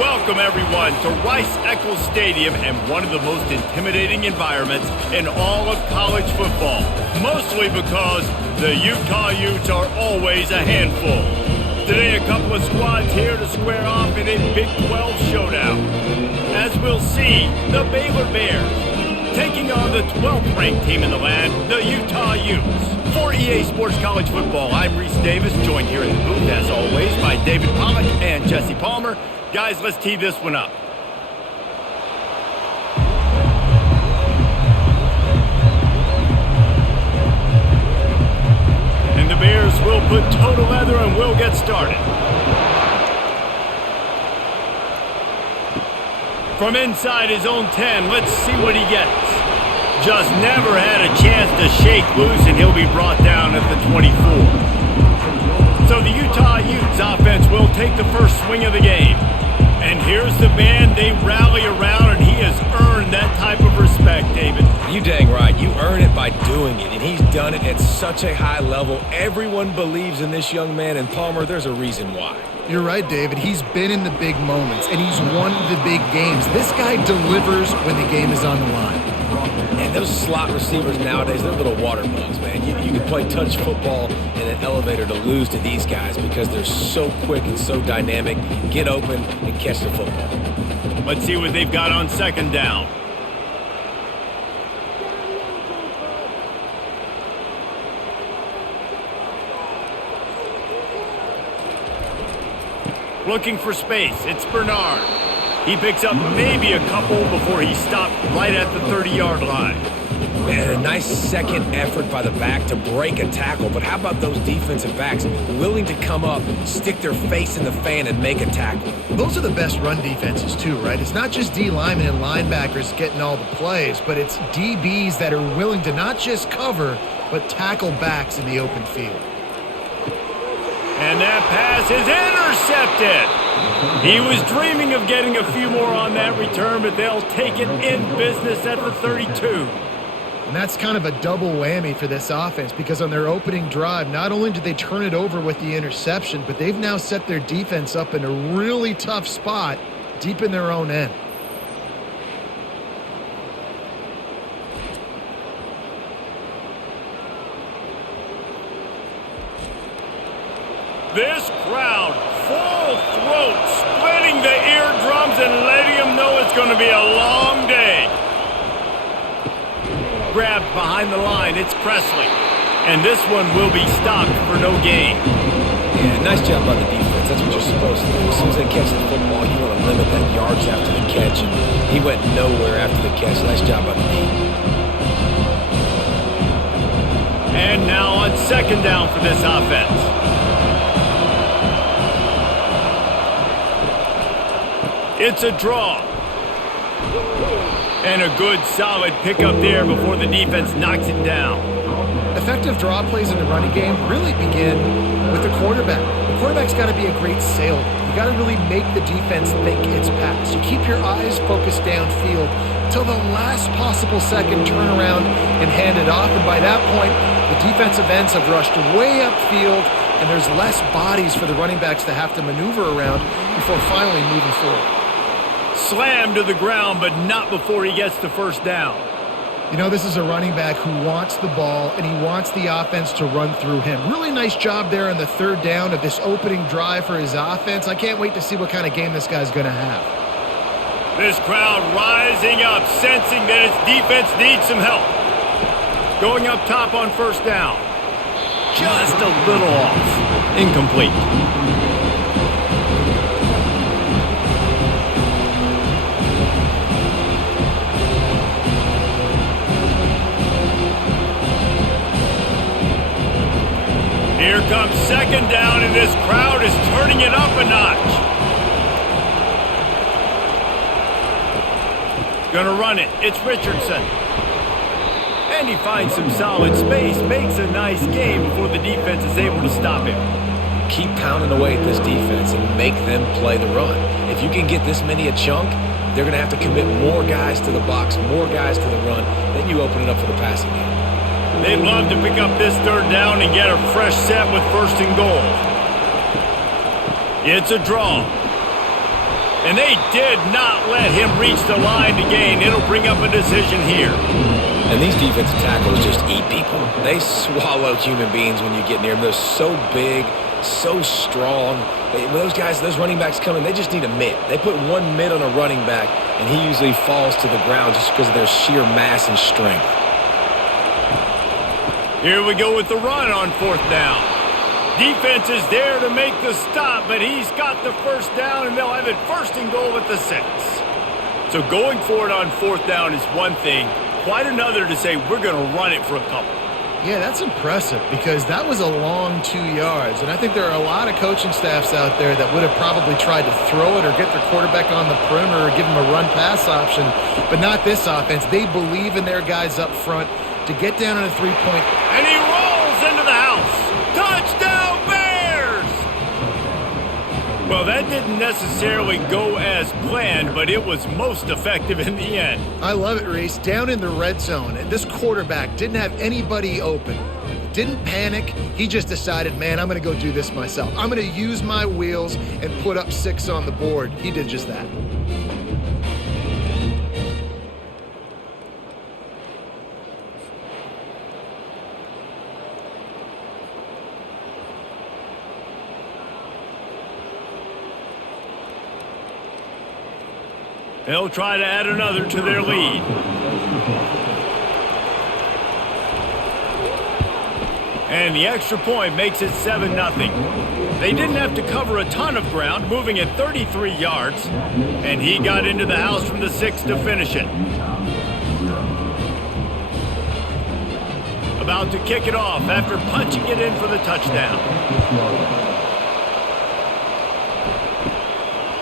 Welcome, everyone, to Rice-Eccles Stadium and one of the most intimidating environments in all of college football, mostly because the Utah Utes are always a handful. Today, a couple of squads here to square off in a Big 12 showdown. As we'll see, the Baylor Bears taking on the 12th-ranked team in the land, the Utah Utes. For EA Sports College Football, I'm Reese Davis, joined here in the booth, as always, by David Pollack and Jesse Palmer. Guys, let's tee this one up. And the Bears will put toe to leather and we'll get started. From inside his own 10, let's see what he gets. Just never had a chance to shake loose, and he'll be brought down at the 24. So the Utah Utes offense will take the first swing of the game. And here's the man they rally around, and he has earned that type of respect, David. You dang right. You earn it by doing it, and he's done it at such a high level. Everyone believes in this young man, and Palmer, there's a reason why. You're right, David. He's been in the big moments, and he's won the big games. This guy delivers when the game is on the line. And those slot receivers nowadays, they're little water bugs, man. You can play touch football in an elevator to lose to these guys because they're so quick and so dynamic. Get open and catch the football. Let's see what they've got on second down. Looking for space, it's Bernard. He picks up maybe a couple before he stopped right at the 30-yard line. Man, a nice second effort by the back to break a tackle, but how about those defensive backs willing to come up, stick their face in the fan, and make a tackle? Those are the best run defenses too, right? It's not just D linemen and linebackers getting all the plays, but it's DBs that are willing to not just cover, but tackle backs in the open field. And that pass is intercepted. He was dreaming of getting a few more on that return, but they'll take it in business at the 32. And that's kind of a double whammy for this offense because on their opening drive, not only did they turn it over with the interception, but they've now set their defense up in a really tough spot deep in their own end. This crowd, full throat, splitting the eardrums and letting them know it's going to be a long day. Grabbed behind the line, it's Presley. And this one will be stopped for no gain. Yeah, nice job by the defense. That's what you're supposed to do. As soon as they catch the football, you want to limit that yards after the catch. And he went nowhere after the catch. Nice job by the D. And now on second down for this offense. It's a draw. And a good solid pickup there before the defense knocks it down. Effective draw plays in the running game really begin with the quarterback. The quarterback's got to be a great sailor. You got to really make the defense think it's pass. You keep your eyes focused downfield till the last possible second, turn around and hand it off. And by that point, the defensive ends have rushed way upfield, and there's less bodies for the running backs to have to maneuver around before finally moving forward. Slammed to the ground, but not before he gets the first down. You know, this is a running back who wants the ball, and he wants the offense to run through him. Really nice job there on the third down of this opening drive for his offense. I can't wait to see what kind of game this guy's going to have. This crowd rising up, sensing that its defense needs some help. Going up top on first down. Just a little off. Incomplete. Here comes second down, and this crowd is turning it up a notch. Gonna run it. It's Richardson. And he finds some solid space, makes a nice game before the defense is able to stop him. Keep pounding away at this defense and make them play the run. If you can get this many a chunk, they're going to have to commit more guys to the box, more guys to the run. Then you open it up for the passing game. They'd love to pick up this third down and get a fresh set with first and goal. It's a draw. And they did not let him reach the line to gain. It'll bring up a decision here. And these defensive tackles just eat people. They swallow human beings when you get near them. They're so big, so strong. When those guys, those running backs come in, they just need a mid. They put one mid on a running back, and he usually falls to the ground just because of their sheer mass and strength. Here we go with the run on 4th down. Defense is there to make the stop, but he's got the first down, and they'll have it 1st and goal at the 6. So going for it on 4th down is one thing. Quite another to say we're going to run it for a couple. Yeah, that's impressive because that was a long 2 yards. And I think there are a lot of coaching staffs out there that would have probably tried to throw it or get their quarterback on the perimeter or give him a run-pass option, but not this offense. They believe in their guys up front to get down on a 3-point. And he rolls into the house. Touchdown, Bears! Well, that didn't necessarily go as planned, but it was most effective in the end. I love it, Reese. Down in the red zone, and this quarterback didn't have anybody open. Didn't panic. He just decided, man, I'm going to go do this myself. I'm going to use my wheels and put up 6 on the board. He did just that. They'll try to add another to their lead. And the extra point makes it 7-0. They didn't have to cover a ton of ground, moving at 33 yards. And he got into the house from the 6 to finish it. About to kick it off after punching it in for the touchdown.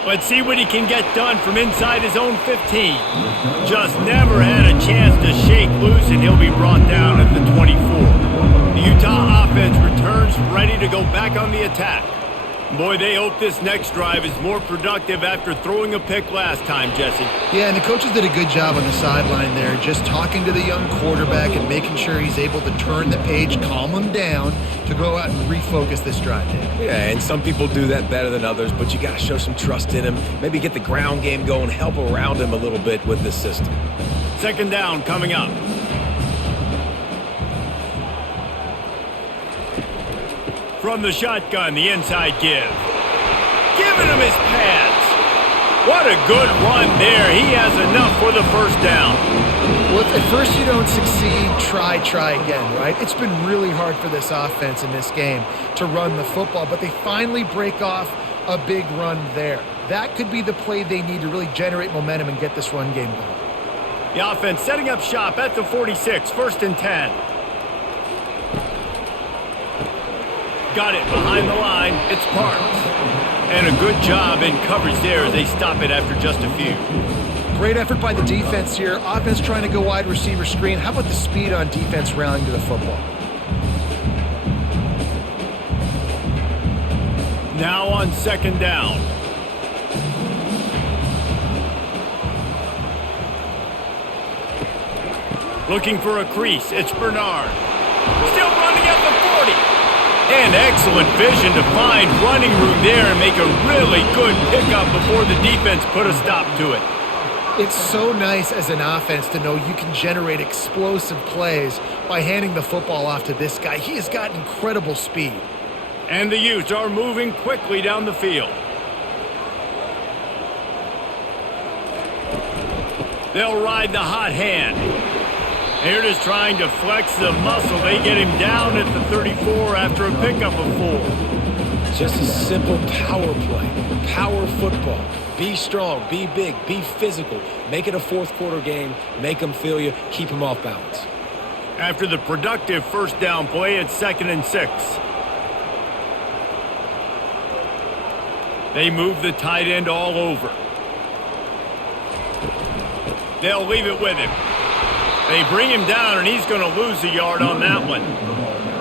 Let's see what he can get done from inside his own 15. Just never had a chance to shake loose, and he'll be brought down at the 24. The Utah offense returns ready to go back on the attack. Boy, they hope this next drive is more productive after throwing a pick last time, Jesse. Yeah, and the coaches did a good job on the sideline there, just talking to the young quarterback and making sure he's able to turn the page, calm him down, to go out and refocus this drive. Yeah, and some people do that better than others, but you got to show some trust in him. Maybe get the ground game going, help around him a little bit with this system. 2nd down coming up. From the shotgun, the inside give. Giving him his pads. What a good run there. He has enough for the 1st down. Well, if at first you don't succeed, try again, right? It's been really hard for this offense in this game to run the football, but they finally break off a big run there. That could be the play they need to really generate momentum and get this run game going. The offense setting up shop at the 46, 1st and 10. Got it behind the line. It's Parks. And a good job in coverage there as they stop it after just a few. Great effort by the defense here. Offense trying to go wide receiver screen. How about the speed on defense rallying to the football? Now on 2nd down. Looking for a crease. It's Bernard. Still running at the 40. And excellent vision to find running room there and make a really good pickup before the defense put a stop to it. It's so nice as an offense to know you can generate explosive plays by handing the football off to this guy. He has got incredible speed. And the Utes are moving quickly down the field. They'll ride the hot hand. They're just trying to flex the muscle. They get him down at the 34 after a pickup of 4. Just a simple power play. Power football. Be strong, be big, be physical. Make it a 4th quarter game. Make them feel you. Keep them off balance. After the productive 1st down play, it's 2nd and 6. They move the tight end all over. They'll leave it with him. They bring him down, and he's going to lose a yard on that one.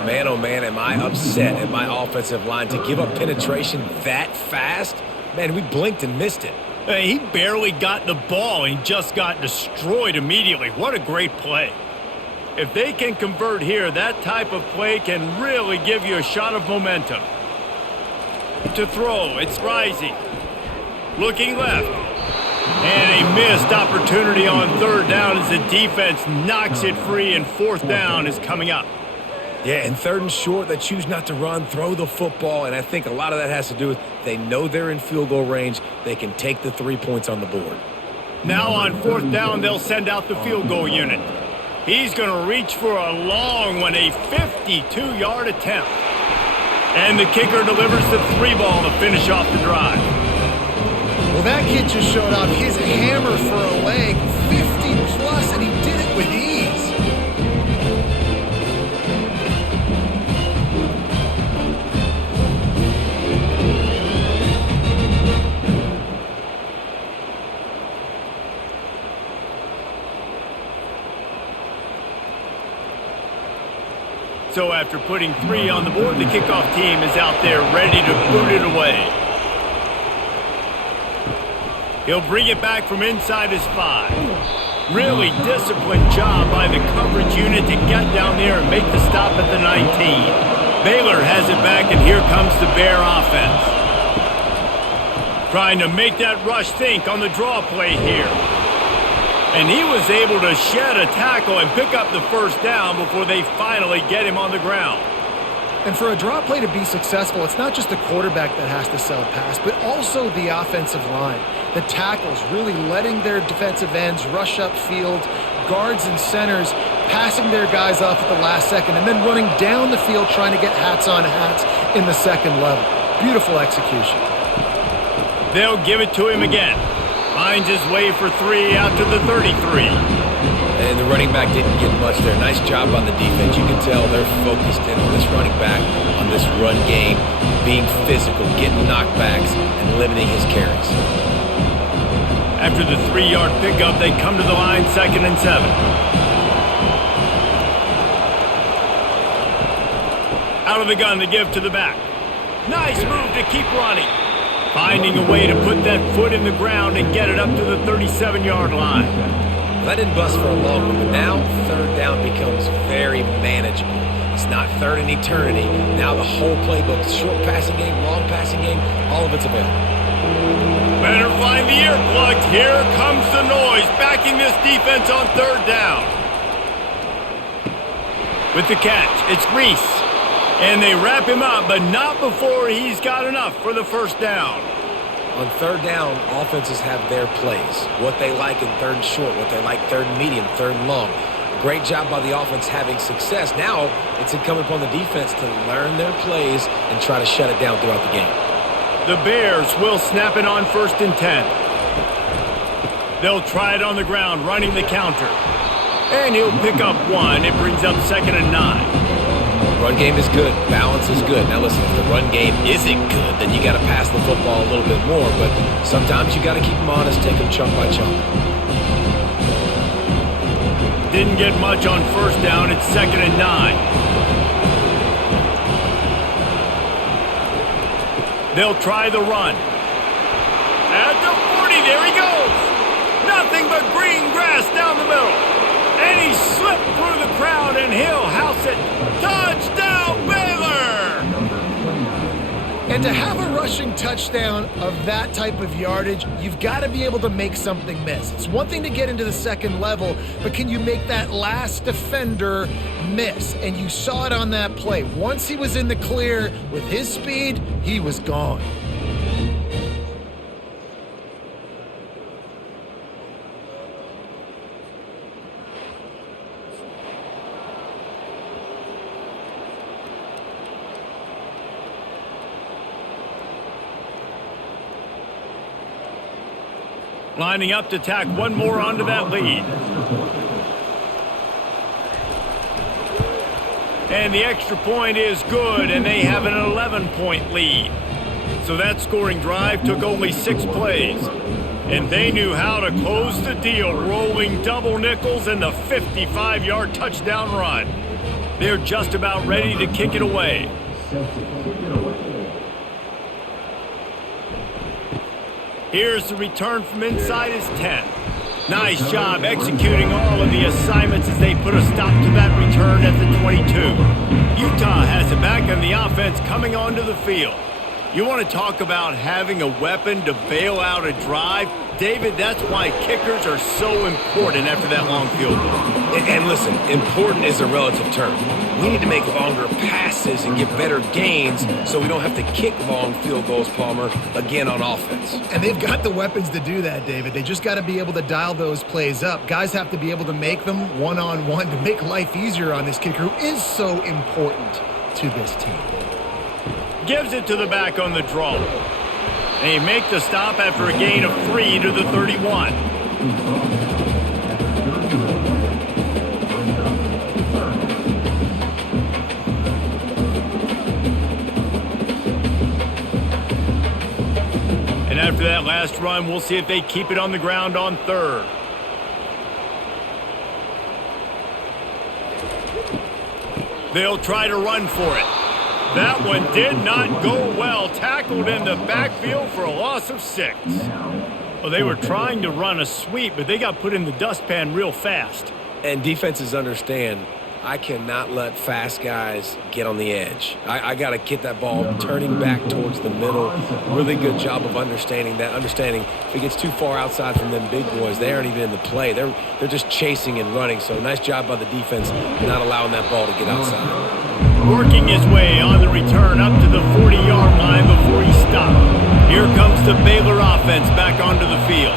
Man, oh man, am I upset at my offensive line to give up penetration that fast? Man, we blinked and missed it. He barely got the ball, and he just got destroyed immediately. What a great play. If they can convert here, that type of play can really give you a shot of momentum. To throw, it's Rising. Looking left. And a missed opportunity on third down as the defense knocks it free, and fourth down is coming up. Yeah, and third and short, they choose not to run, throw the football, and I think a lot of that has to do with they know they're in field goal range. They can take the 3 points on the board. Now on fourth down, they'll send out the field goal unit. He's going to reach for a long one, a 52-yard attempt. And the kicker delivers the 3-ball to finish off the drive. Well, that kid just showed off his hammer for a leg, 50-plus, and he did it with ease. So after putting 3 on the board, the kickoff team is out there ready to boot it away. He'll bring it back from inside his 5. Really disciplined job by the coverage unit to get down there and make the stop at the 19. Baylor has it back, and here comes the Bear offense. Trying to make that rush think on the draw play here. And he was able to shed a tackle and pick up the first down before they finally get him on the ground. And for a draw play to be successful, it's not just the quarterback that has to sell pass, but also the offensive line. The tackles really letting their defensive ends rush upfield, guards and centers passing their guys off at the last second, and then running down the field trying to get hats on hats in the second level. Beautiful execution. They'll give it to him again. Finds his way for 3 out to the 33. And the running back didn't get much there. Nice job on the defense. You can tell they're focused in on this running back, on this run game, being physical, getting knockbacks, and limiting his carries. After the 3-yard pickup, they come to the line, 2nd and 7. Out of the gun, the give to the back. Nice move to keep running. Finding a way to put that foot in the ground and get it up to the 37-yard line. That didn't bust for a long one, but now third down becomes very manageable. It's not third in eternity. Now the whole playbook, short passing game, long passing game, all of it's available. Better find the earplugs. Here comes the noise, backing this defense on third down. With the catch, it's Reese. And they wrap him up, but not before he's got enough for the first down. On third down, offenses have their plays. What they like in third and short, what they like third and medium, third and long. Great job by the offense having success. Now it's incumbent upon the defense to learn their plays and try to shut it down throughout the game. The Bears will snap it on 1st and 10. They'll try it on the ground, running the counter. And he'll pick up 1. It brings up 2nd and 9. Run game is good. Balance is good. Now listen, if the run game isn't good, then you got to pass the football a little bit more. But sometimes you got to keep them honest, take them chunk by chunk. Didn't get much on first down. It's 2nd and 9. They'll try the run. At the 40, there he goes. Nothing but green grass down the middle. And he slipped through the crowd, and he'll house it. Touchdown, Baylor! And to have a rushing touchdown of that type of yardage, you've got to be able to make something miss. It's one thing to get into the second level, but can you make that last defender miss? And you saw it on that play. Once he was in the clear with his speed, he was gone. Lining up to tack one more onto that lead. And the extra point is good, and they have an 11-point lead. So that scoring drive took only 6 plays. And they knew how to close the deal, rolling double nickels and the 55-yard touchdown run. They're just about ready to kick it away. Here's the return from inside his 10. Nice job executing all of the assignments as they put a stop to that return at the 22. Utah has it back, and the offense coming onto the field. You want to talk about having a weapon to bail out a drive? David, that's why kickers are so important after that long field goal. And listen, important is a relative term. We need to make longer passes and get better gains so we don't have to kick long field goals, Palmer, again on offense. And they've got the weapons to do that, David. They just got to be able to dial those plays up. Guys have to be able to make them one-on-one to make life easier on this kicker who is so important to this team. Gives it to the back on the draw. They make the stop after a gain of 3 to the 31. And after that last run, we'll see if they keep it on the ground on third. They'll try to run for it. That one did not go well. Tackled in the backfield for a loss of 6. Well, they were trying to run a sweep, but they got put in the dustpan real fast. And defenses understand, I cannot let fast guys get on the edge. I got to get that ball turning back towards the middle. Really good job of understanding that. Understanding if it gets too far outside from them big boys, they aren't even in the play. They're just chasing and running. So nice job by the defense not allowing that ball to get outside. Working his way on the return up to the 40-yard line before he stopped. Here comes the Baylor offense back onto the field.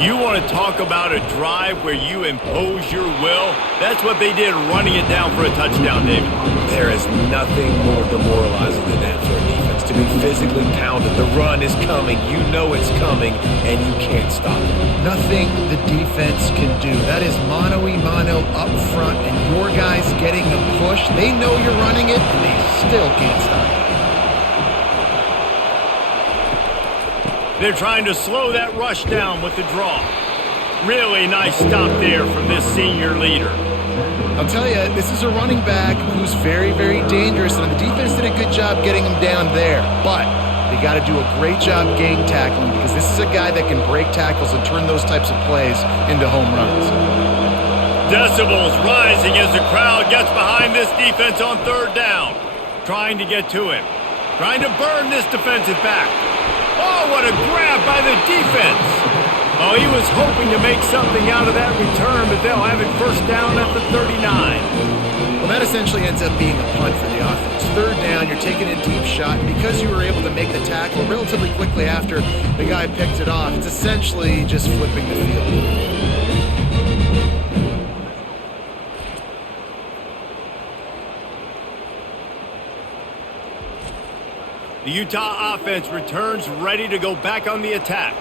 You want to talk about a drive where you impose your will? That's what they did, running it down for a touchdown, David. There is nothing more demoralizing than that for a defense, to be physically pounded. The run is coming. You know it's coming, and you can't stop it. Nothing the defense can do. That is mano-a-mano up front, and your guys getting a push. They know you're running it, and they still can't stop it. They're trying to slow that rush down with the draw. Really nice stop there from this senior leader. I'll tell you, this is a running back who's very, very dangerous, and the defense did a good job getting him down there. But they got to do a great job gang tackling because this is a guy that can break tackles and turn those types of plays into home runs. Decibels rising as the crowd gets behind this defense on third down. Trying to get to him. Trying to burn this defensive back. Oh, what a grab by the defense. Oh, he was hoping to make something out of that return, but they'll have it first down at the 39. Well, that essentially ends up being a punt for the offense. Third down, you're taking a deep shot, and because you were able to make the tackle relatively quickly after the guy picked it off, it's essentially just flipping the field. The Utah offense returns ready to go back on the attack.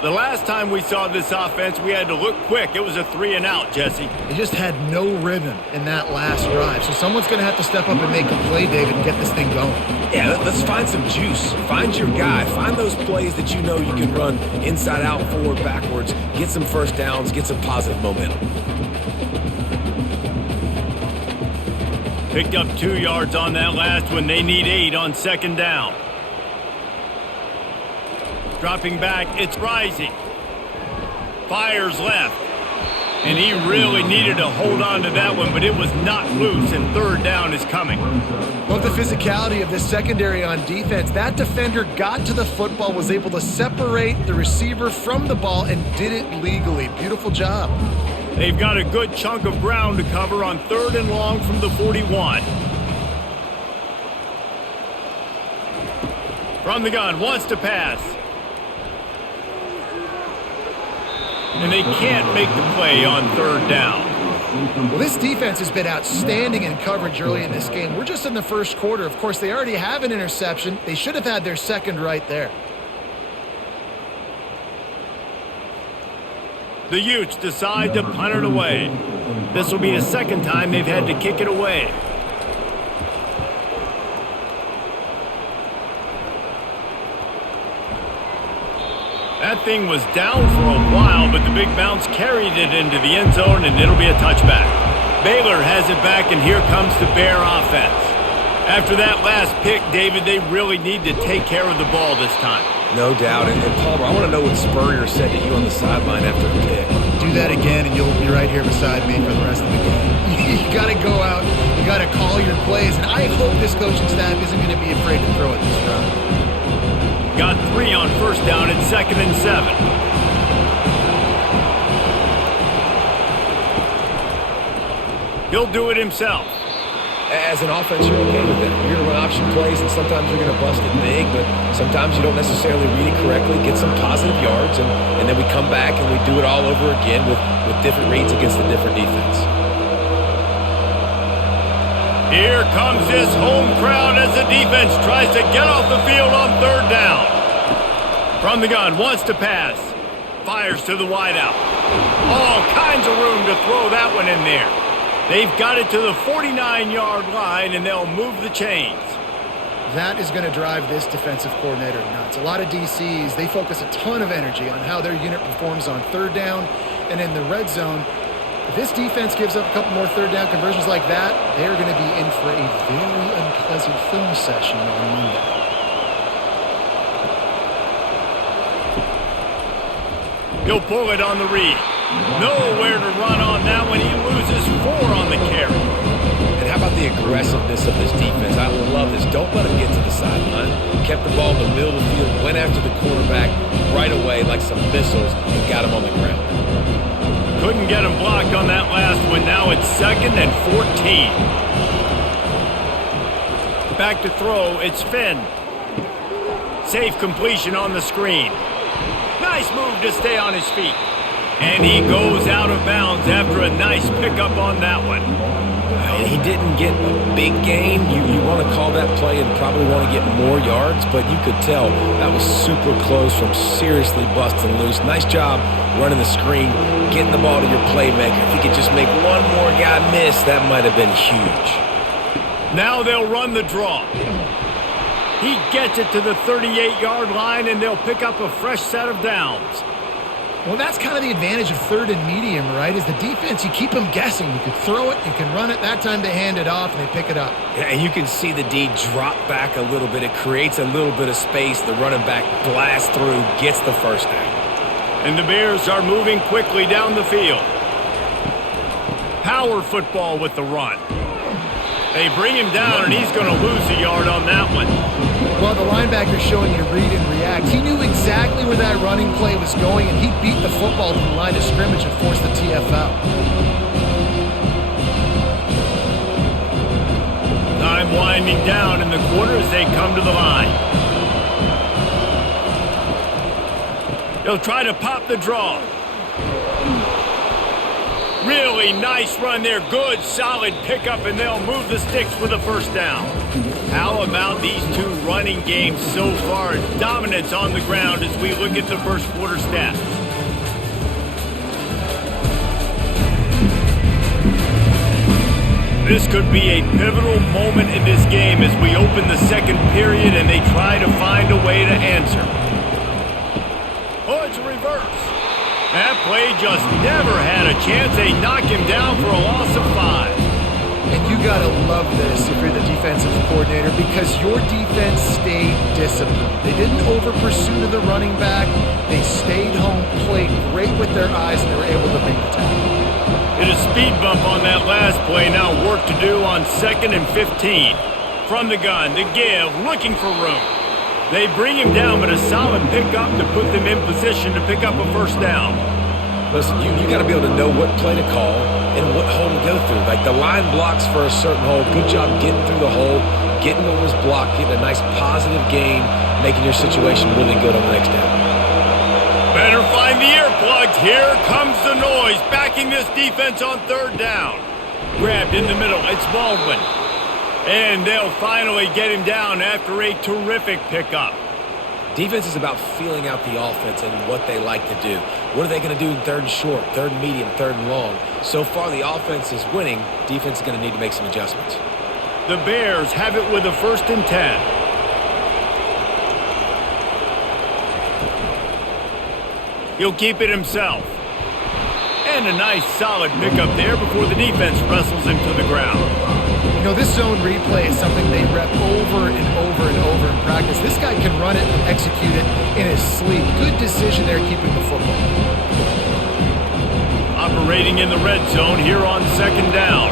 The last time we saw this offense, we had to look quick. It was a 3-and-out, Jesse. They just had no rhythm in that last drive. So someone's going to have to step up and make a play, David, and get this thing going. Yeah, let's find some juice. Find your guy. Find those plays that you know you can run inside out, forward, backwards. Get some first downs. Get some positive momentum. Picked up 2 yards on that last one. They need 8 on second down. Dropping back, it's rising. Fires left. And he really needed to hold on to that one, but it was not loose, and third down is coming. Love the physicality of this secondary on defense. That defender got to the football, was able to separate the receiver from the ball, and did it legally. Beautiful job. They've got a good chunk of ground to cover on third and long from the 41. From the gun, wants to pass. And they can't make the play on third down. Well, this defense has been outstanding in coverage early in this game. We're just in the first quarter. Of course, they already have an interception. They should have had their second right there. The Utes decide to punt it away. This will be the second time they've had to kick it away. That thing was down for a while, but the big bounce carried it into the end zone, and it'll be a touchback. Baylor has it back, and here comes the Bear offense. After that last pick, David, they really need to take care of the ball this time. No doubt. And Palmer, I want to know what Spurrier said to you on the sideline after the pick. Do that again, and you'll be right here beside me for the rest of the game. You got to go out. You got to call your plays. And I hope this coaching staff isn't going to be afraid to throw it this round. 3 on first down at 2nd and 7. He'll do it himself. As an offense, you're okay with it. You're going to run option plays, and sometimes you're going to bust it big, but sometimes you don't necessarily read it correctly, get some positive yards, and then we come back and we do it all over again with different reads against a different defense. Here comes his home crowd as the defense tries to get off the field on 3rd down. From the gun, wants to pass. Fires to the wideout. All kinds of room to throw that one in there. They've got it to the 49-yard line, and they'll move the chains. That is going to drive this defensive coordinator nuts. A lot of DCs, they focus a ton of energy on how their unit performs on 3rd down and in the red zone. If this defense gives up a couple more 3rd down conversions like that, they're going to be in for a very unpleasant film session on Monday. He'll pull it on the read. Nowhere to run on that one. He loses 4 on the carry. And how about the aggressiveness of this defense? I love this. Don't let him get to the sideline. Kept the ball in the middle of the field, went after the quarterback right away like some missiles and got him on the ground. Couldn't get him blocked on that last one. Now it's 2nd and 14. Back to throw. It's Finn. Safe completion on the screen. Nice move to stay on his feet. And he goes out of bounds after a nice pickup on that one. And he didn't get a big gain. You want to call that play and probably want to get more yards, but you could tell that was super close from seriously busting loose. Nice job running the screen, getting the ball to your playmaker. If he could just make one more guy miss, that might have been huge. Now they'll run the draw. He gets it to the 38-yard line, and they'll pick up a fresh set of downs. Well, that's kind of the advantage of 3rd and medium, right? Is the defense, you keep them guessing. You can throw it, you can run it. That time they hand it off and they pick it up. Yeah, and you can see the D drop back a little bit. It creates a little bit of space. The running back blasts through, gets the first down. And the Bears are moving quickly down the field. Power football with the run. They bring him down, and he's going to lose a yard on that one. Well, the linebacker's showing you read and react. He knew exactly where that running play was going, and he beat the football to the line of scrimmage and forced the TFL. Time winding down in the quarter as they come to the line. They'll try to pop the draw. Really nice run there. Good, solid pickup, and they'll move the sticks with a first down. How about these two running games so far? Dominance on the ground as we look at the first quarter stats. This could be a pivotal moment in this game as we open the second period and they try to find a way to answer. Oh, it's a reverse. That play just never had a chance. They knock him down for a loss of 5. And you got to love this if you're the defensive coordinator because your defense stayed disciplined. They didn't over-pursue to the running back. They stayed home, played great with their eyes, and they were able to make the tackle. Hit a speed bump on that last play. Now work to do on 2nd and 15. From the gun, the give, looking for room. They bring him down, but a solid pickup to put them in position to pick up a first down. Listen, you got to be able to know what play to call and what hole to go through. Like the line blocks for a certain hole. Good job getting through the hole, getting what was blocked, getting a nice positive gain, making your situation really good on the next down. Better find the earplugs. Here comes the noise, backing this defense on 3rd down. Grabbed in the middle. It's Baldwin. And they'll finally get him down after a terrific pickup. Defense is about feeling out the offense and what they like to do. What are they going to do in 3rd and short, 3rd and medium, 3rd and long? So far, the offense is winning. Defense is going to need to make some adjustments. The Bears have it with a 1st and 10. He'll keep it himself. And a nice solid pickup there before the defense wrestles him to the ground. You know, this zone replay is something they rep over and over and over in practice. This guy can run it and execute it in his sleep. Good decision there keeping the football. Operating in the red zone here on 2nd down.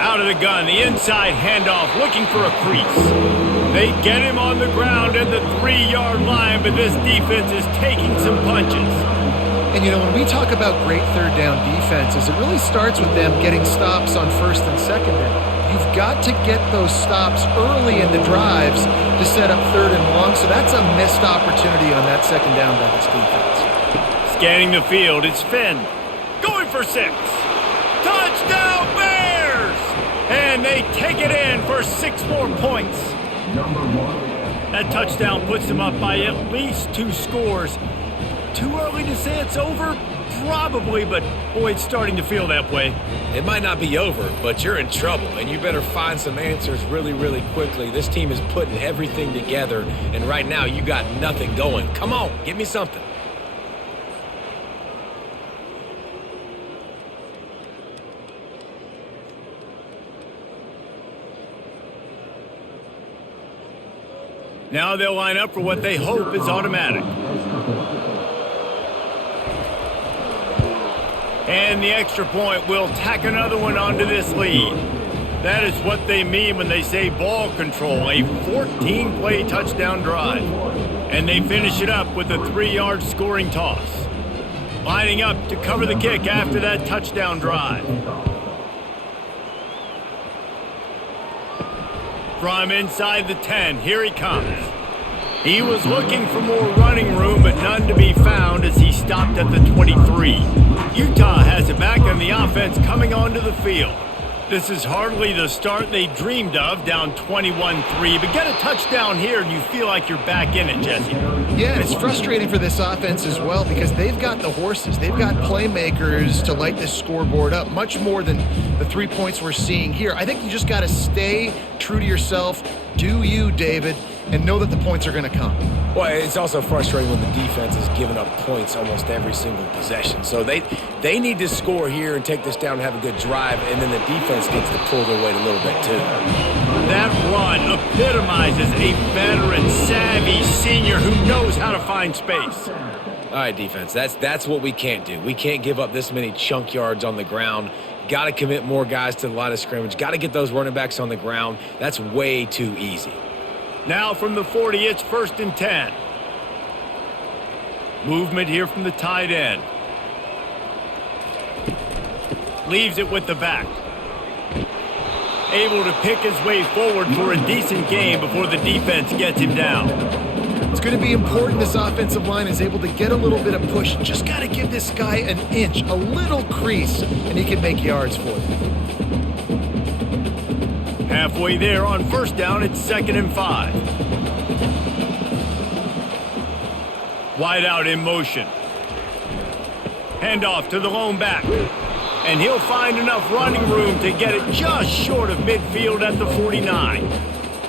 Out out of the gun, the inside handoff, looking for a crease. They get him on the ground at the 3-yard line, but this defense is taking some punches. And, you know, when we talk about great third down defenses, it really starts with them getting stops on first and second down. You've got to get those stops early in the drives to set up third and long, so that's a missed opportunity on that second down by this defense. Scanning the field, it's Finn. Going for 6. Touchdown Bears! And they take it in for 6 more points. That touchdown puts them up by at least 2 scores. Too early to say it's over? Probably, but boy, it's starting to feel that way. It might not be over, but you're in trouble, and you better find some answers really, really quickly. This team is putting everything together, and right now you got nothing going. Come on, give me something. Now they'll line up for what they hope is automatic. And the extra point will tack another one onto this lead. That is what they mean when they say ball control, a 14-play touchdown drive. And they finish it up with a 3-yard scoring toss. Lining up to cover the kick after that touchdown drive. From inside the 10, here he comes. He was looking for more running room, but none to be found as he stopped at the 23. Utah has it back, and the offense coming onto the field. This is hardly the start they dreamed of, down 21-3, but get a touchdown here and you feel like you're back in it, Jesse. Yeah, and it's frustrating for this offense as well because they've got the horses. They've got playmakers to light this scoreboard up, much more than the 3 points we're seeing here. I think you just got to stay true to yourself. Do you, David, and know that the points are going to come. Well, it's also frustrating when the defense is giving up points almost every single possession. So they need to score here and take this down and have a good drive, and then the defense gets to pull their weight a little bit too. That run epitomizes a veteran, savvy senior who knows how to find space. All right, defense, that's what we can't do. We can't give up this many chunk yards on the ground. Got to commit more guys to the line of scrimmage. Got to get those running backs on the ground. That's way too easy. Now from the 40, it's 1st and 10. Movement here from the tight end. Leaves it with the back. Able to pick his way forward for a decent gain before the defense gets him down. It's going to be important this offensive line is able to get a little bit of push. Just got to give this guy an inch, a little crease, and he can make yards for you. Halfway there on 1st down, it's 2nd and 5. Wide out in motion. Handoff to the lone back. And he'll find enough running room to get it just short of midfield at the 49.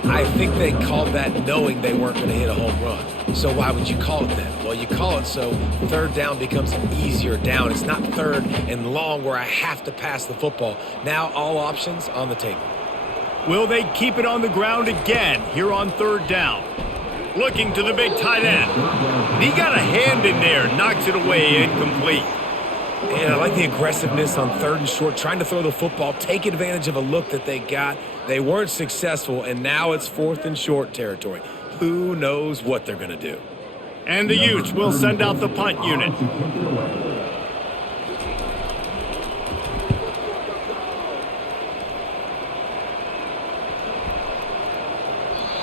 I think they called that knowing they weren't going to hit a home run. So why would you call it that? Well, you call it so 3rd down becomes an easier down. It's not 3rd and long where I have to pass the football. Now all options on the table. Will they keep it on the ground again here on 3rd down? Looking to the big tight end. He got a hand in there, knocks it away, incomplete. And I like the aggressiveness on 3rd and short, trying to throw the football, take advantage of a look that they got. They weren't successful, and now it's 4th and short territory. Who knows what they're going to do? And the Utes will send out the punt unit.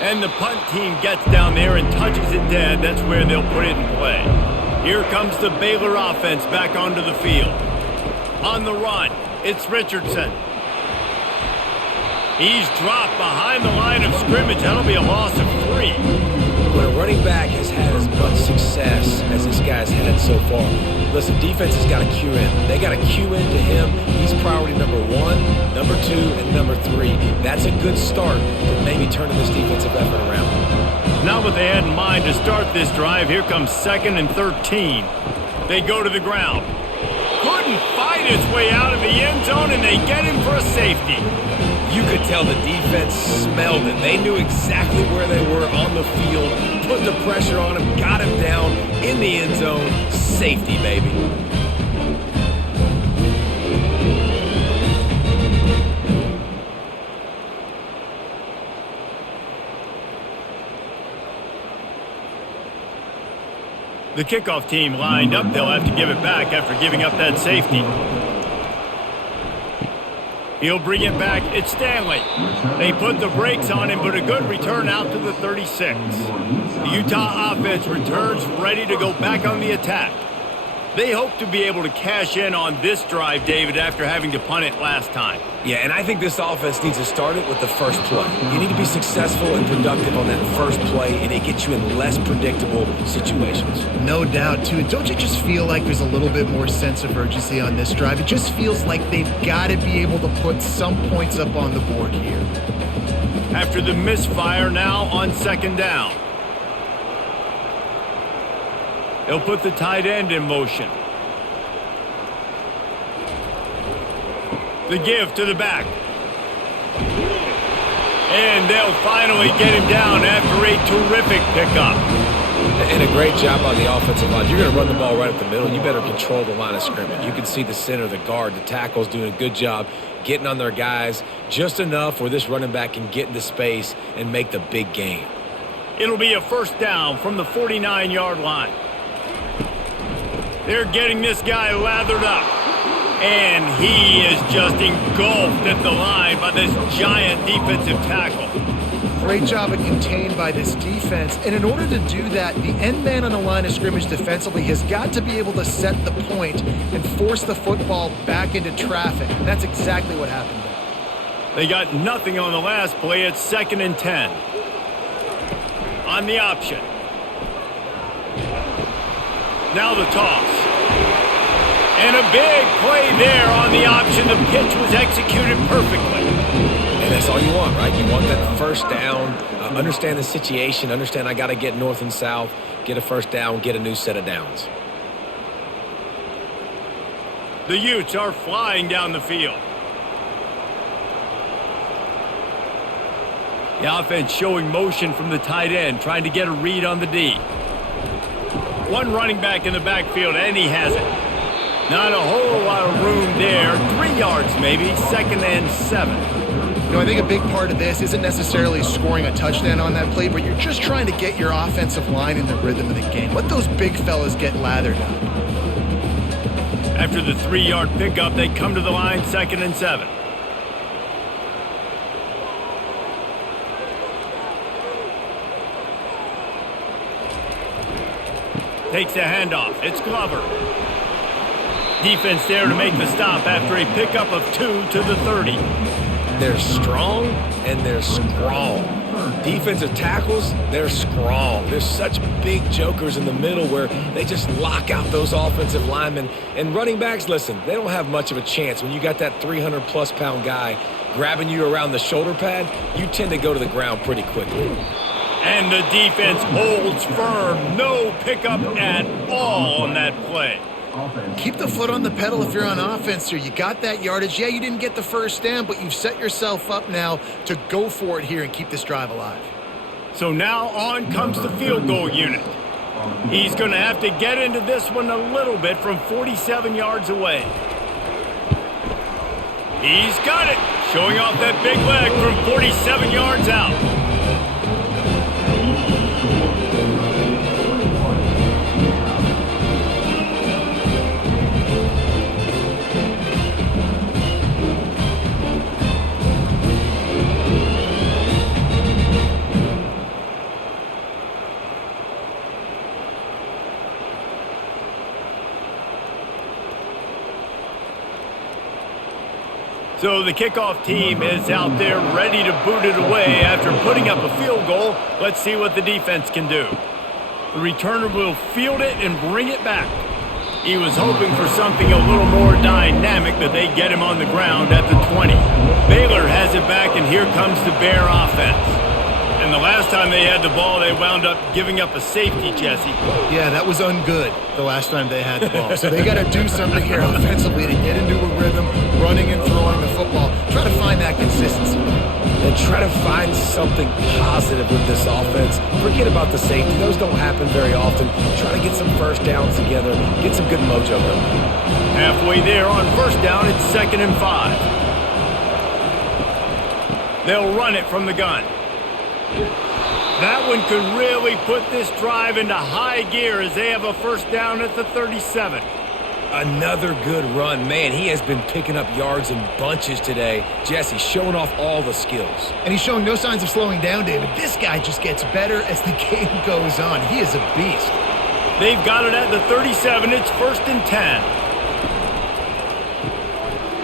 And the punt team gets down there and touches it dead. That's where they'll put it in play. Here comes the Baylor offense back onto the field. On the run, it's Richardson. He's dropped behind the line of scrimmage. That'll be a loss of 3. When a running back has had as much success as this guy's had so far, listen, defense has got to cue in. They got to cue into him. He's priority number 1, number 2, and number 3. That's a good start to maybe turning this defensive effort around. Not what they had in mind to start this drive. Here comes 2nd and 13. They go to the ground. Couldn't fight his way out of the end zone, and they get him for a safety. You could tell the defense smelled it. They knew exactly where they were on the field, put the pressure on him, got him down in the end zone. Safety, baby. The kickoff team lined up. They'll have to give it back after giving up that safety. He'll bring it back. It's Stanley. They put the brakes on him, but a good return out to the 36. The Utah offense returns ready to go back on the attack. They hope to be able to cash in on this drive, David, after having to punt it last time. Yeah, and I think this offense needs to start it with the first play. You need to be successful and productive on that first play, and it gets you in less predictable situations. No doubt, too. Don't you just feel like there's a little bit more sense of urgency on this drive? It just feels like they've got to be able to put some points up on the board here. After the misfire, now on second down. They'll put the tight end in motion. The give to the back. And they'll finally get him down after a terrific pickup. And a great job on the offensive line. You're going to run the ball right up the middle. You better control the line of scrimmage. You can see the center, the guard, the tackles doing a good job getting on their guys just enough where this running back can get into space and make the big game. It'll be a first down from the 49-yard line. They're getting this guy lathered up. And he is just engulfed at the line by this giant defensive tackle. Great job of contained by this defense. And in order to do that, the end man on the line of scrimmage defensively has got to be able to set the point and force the football back into traffic. And that's exactly what happened there. They got nothing on the last play. It's 2nd and 10. On the option. Now the toss. And a big play there on the option. The pitch was executed perfectly. And that's all you want, right? You want that first down, understand the situation, understand I got to get north and south, get a first down, get a new set of downs. The Utes are flying down the field. The offense showing motion from the tight end, trying to get a read on the D. One running back in the backfield, and he has it. Not a whole lot of room there. 3 yards maybe, 2nd and 7. You know, I think a big part of this isn't necessarily scoring a touchdown on that play, but you're just trying to get your offensive line in the rhythm of the game. Let those big fellas get lathered up. After the 3-yard pickup, they come to the line, 2nd and 7. Takes the handoff. It's Glover. Defense there to make the stop after a pickup of 2 to the 30. They're strong and they're strong. Defensive tackles, they're strong. There's such big jokers in the middle where they just lock out those offensive linemen. And running backs, listen, they don't have much of a chance. When you got that 300-plus pound guy grabbing you around the shoulder pad, you tend to go to the ground pretty quickly. And the defense holds firm. No pickup at all on that play. Keep the foot on the pedal if you're on offense here. You got that yardage. Yeah, you didn't get the first down, but you've set yourself up now to go for it here and keep this drive alive. So now on comes the field goal unit. He's going to have to get into this one a little bit from 47 yards away. He's got it. Showing off that big leg from 47 yards out. So the kickoff team is out there ready to boot it away after putting up a field goal. Let's see what the defense can do. The returner will field it and bring it back. He was hoping for something a little more dynamic, but they get him on the ground at the 20. Baylor has it back, and here comes the Bear offense. And the last time they had the ball, they wound up giving up a safety, Jesse. Yeah, that was ungood the last time they had the ball. So they got to do something here offensively to get into a rhythm, running and throwing the football. Try to find that consistency. And try to find something positive with this offense. Forget about the safety. Those don't happen very often. Try to get some first downs together. Get some good mojo going. Halfway there on first down, it's 2nd and 5. They'll run it from the gun. That one could really put this drive into high gear as they have a first down at the 37. Another good run. Man, he has been picking up yards in bunches today. Jesse showing off all the skills. And he's showing no signs of slowing down, David. This guy just gets better as the game goes on. He is a beast. They've got it at the 37. It's 1st and 10.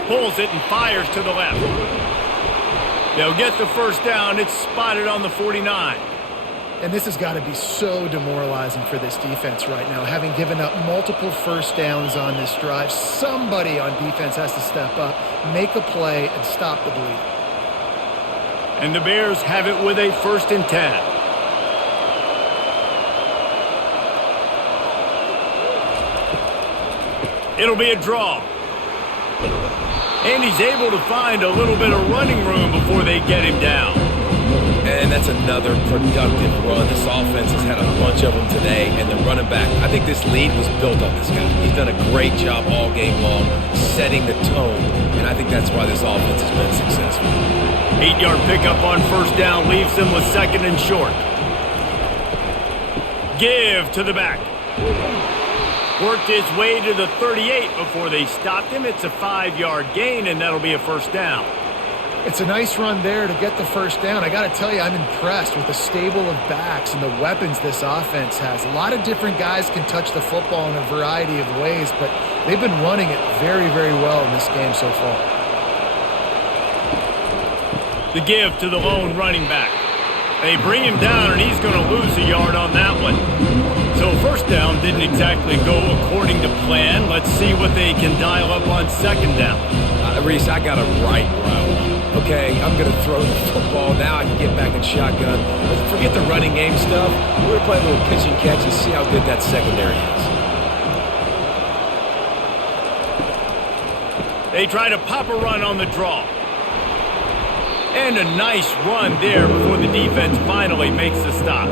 Pulls it and fires to the left. They'll get the first down. It's spotted on the 49. And this has got to be so demoralizing for this defense right now. Having given up multiple first downs on this drive, somebody on defense has to step up, make a play, and stop the bleed. And the Bears have it with a 1st and 10. It'll be a draw. And he's able to find a little bit of running room before they get him down. And that's another productive run. This offense has had a bunch of them today, and the running back, I think this lead was built on this guy. He's done a great job all game long setting the tone, and I think that's why this offense has been successful. 8-yard pickup on first down leaves them with 2nd and short. Give to the back. Worked his way to the 38 before they stopped him. It's a 5-yard gain, and that'll be a first down. It's a nice run there to get the first down. I got to tell you, I'm impressed with the stable of backs and the weapons this offense has. A lot of different guys can touch the football in a variety of ways, but they've been running it very, very well in this game so far. The give to the lone running back. They bring him down, and he's going to lose a yard on that one. So first down didn't exactly go according to plan. Let's see what they can dial up on 2nd down. Reese, I got a right route. Okay, I'm going to throw the football. Now I can get back in shotgun. Forget the running game stuff. We're going to play a little pitch and catch and see how good that secondary is. They try to pop a run on the draw. And a nice run there before the defense finally makes the stop.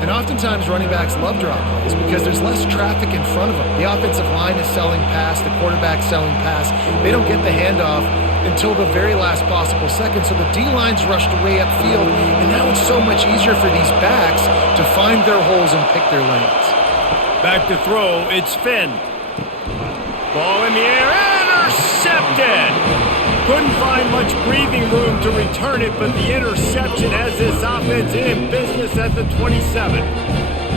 And oftentimes running backs love drop plays because there's less traffic in front of them. The offensive line is selling pass, the quarterback's selling pass. They don't get the handoff until the very last possible second, so the D-line's rushed way upfield, and now it's so much easier for these backs to find their holes and pick their lanes. Back to throw, it's Finn. Ball in the air, intercepted! Couldn't find much breathing room to return it, but the interception has this offense in business at the 27.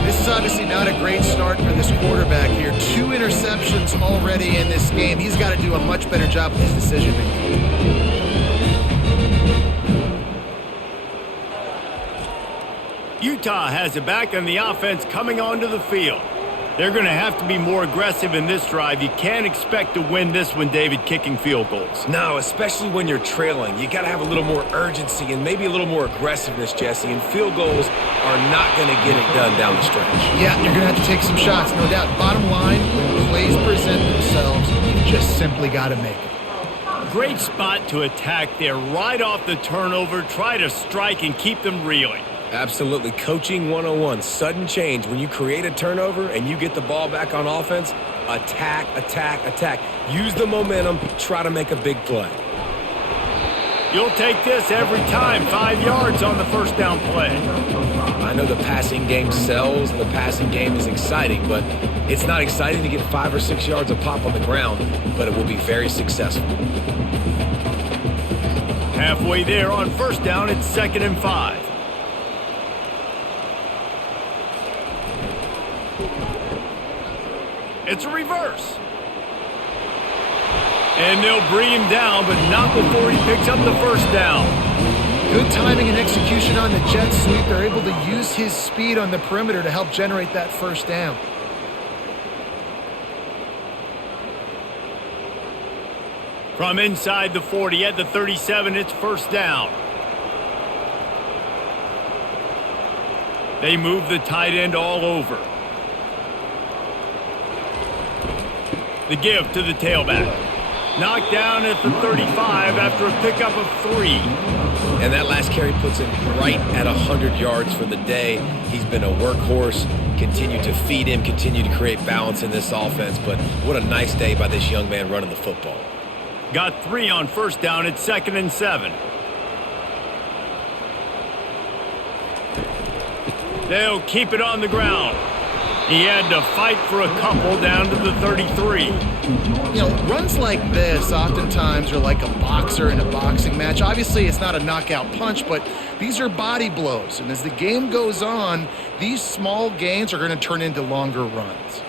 This is obviously not a great start for this quarterback here. 2 interceptions already in this game. He's got to do a much better job with his decision-making. Utah has it back, and the offense coming onto the field. They're going to have to be more aggressive in this drive. You can't expect to win this one, David, kicking field goals. No, especially when you're trailing. You got to have a little more urgency and maybe a little more aggressiveness, Jesse, and field goals are not going to get it done down the stretch. Yeah, you're going to have to take some shots, no doubt. Bottom line, when plays present themselves, you just simply got to make it. Great spot to attack there. Right off the turnover, try to strike and keep them reeling. Absolutely. Coaching 101. Sudden change. When you create a turnover and you get the ball back on offense, attack, attack, attack. Use the momentum. Try to make a big play. You'll take this every time. 5 yards on the first down play. I know the passing game sells and the passing game is exciting, but it's not exciting to get 5 or 6 yards of pop on the ground, but it will be very successful. Halfway there on first down, it's 2nd and 5. It's a reverse. And they'll bring him down, but not before he picks up the first down. Good timing and execution on the jet sweep. They're able to use his speed on the perimeter to help generate that first down. From inside the 40 at the 37, it's first down. They move the tight end all over. The give to the tailback. Knocked down at the 35 after a pickup of 3. And that last carry puts him right at 100 yards for the day. He's been a workhorse, continue to feed him, continue to create balance in this offense. But what a nice day by this young man running the football. Got 3 on first down at 2nd and 7. They'll keep it on the ground. He had to fight for a couple down to the 33. Runs like this oftentimes are like a boxer in a boxing match. Obviously, it's not a knockout punch, but these are body blows. And as the game goes on, these small gains are going to turn into longer runs.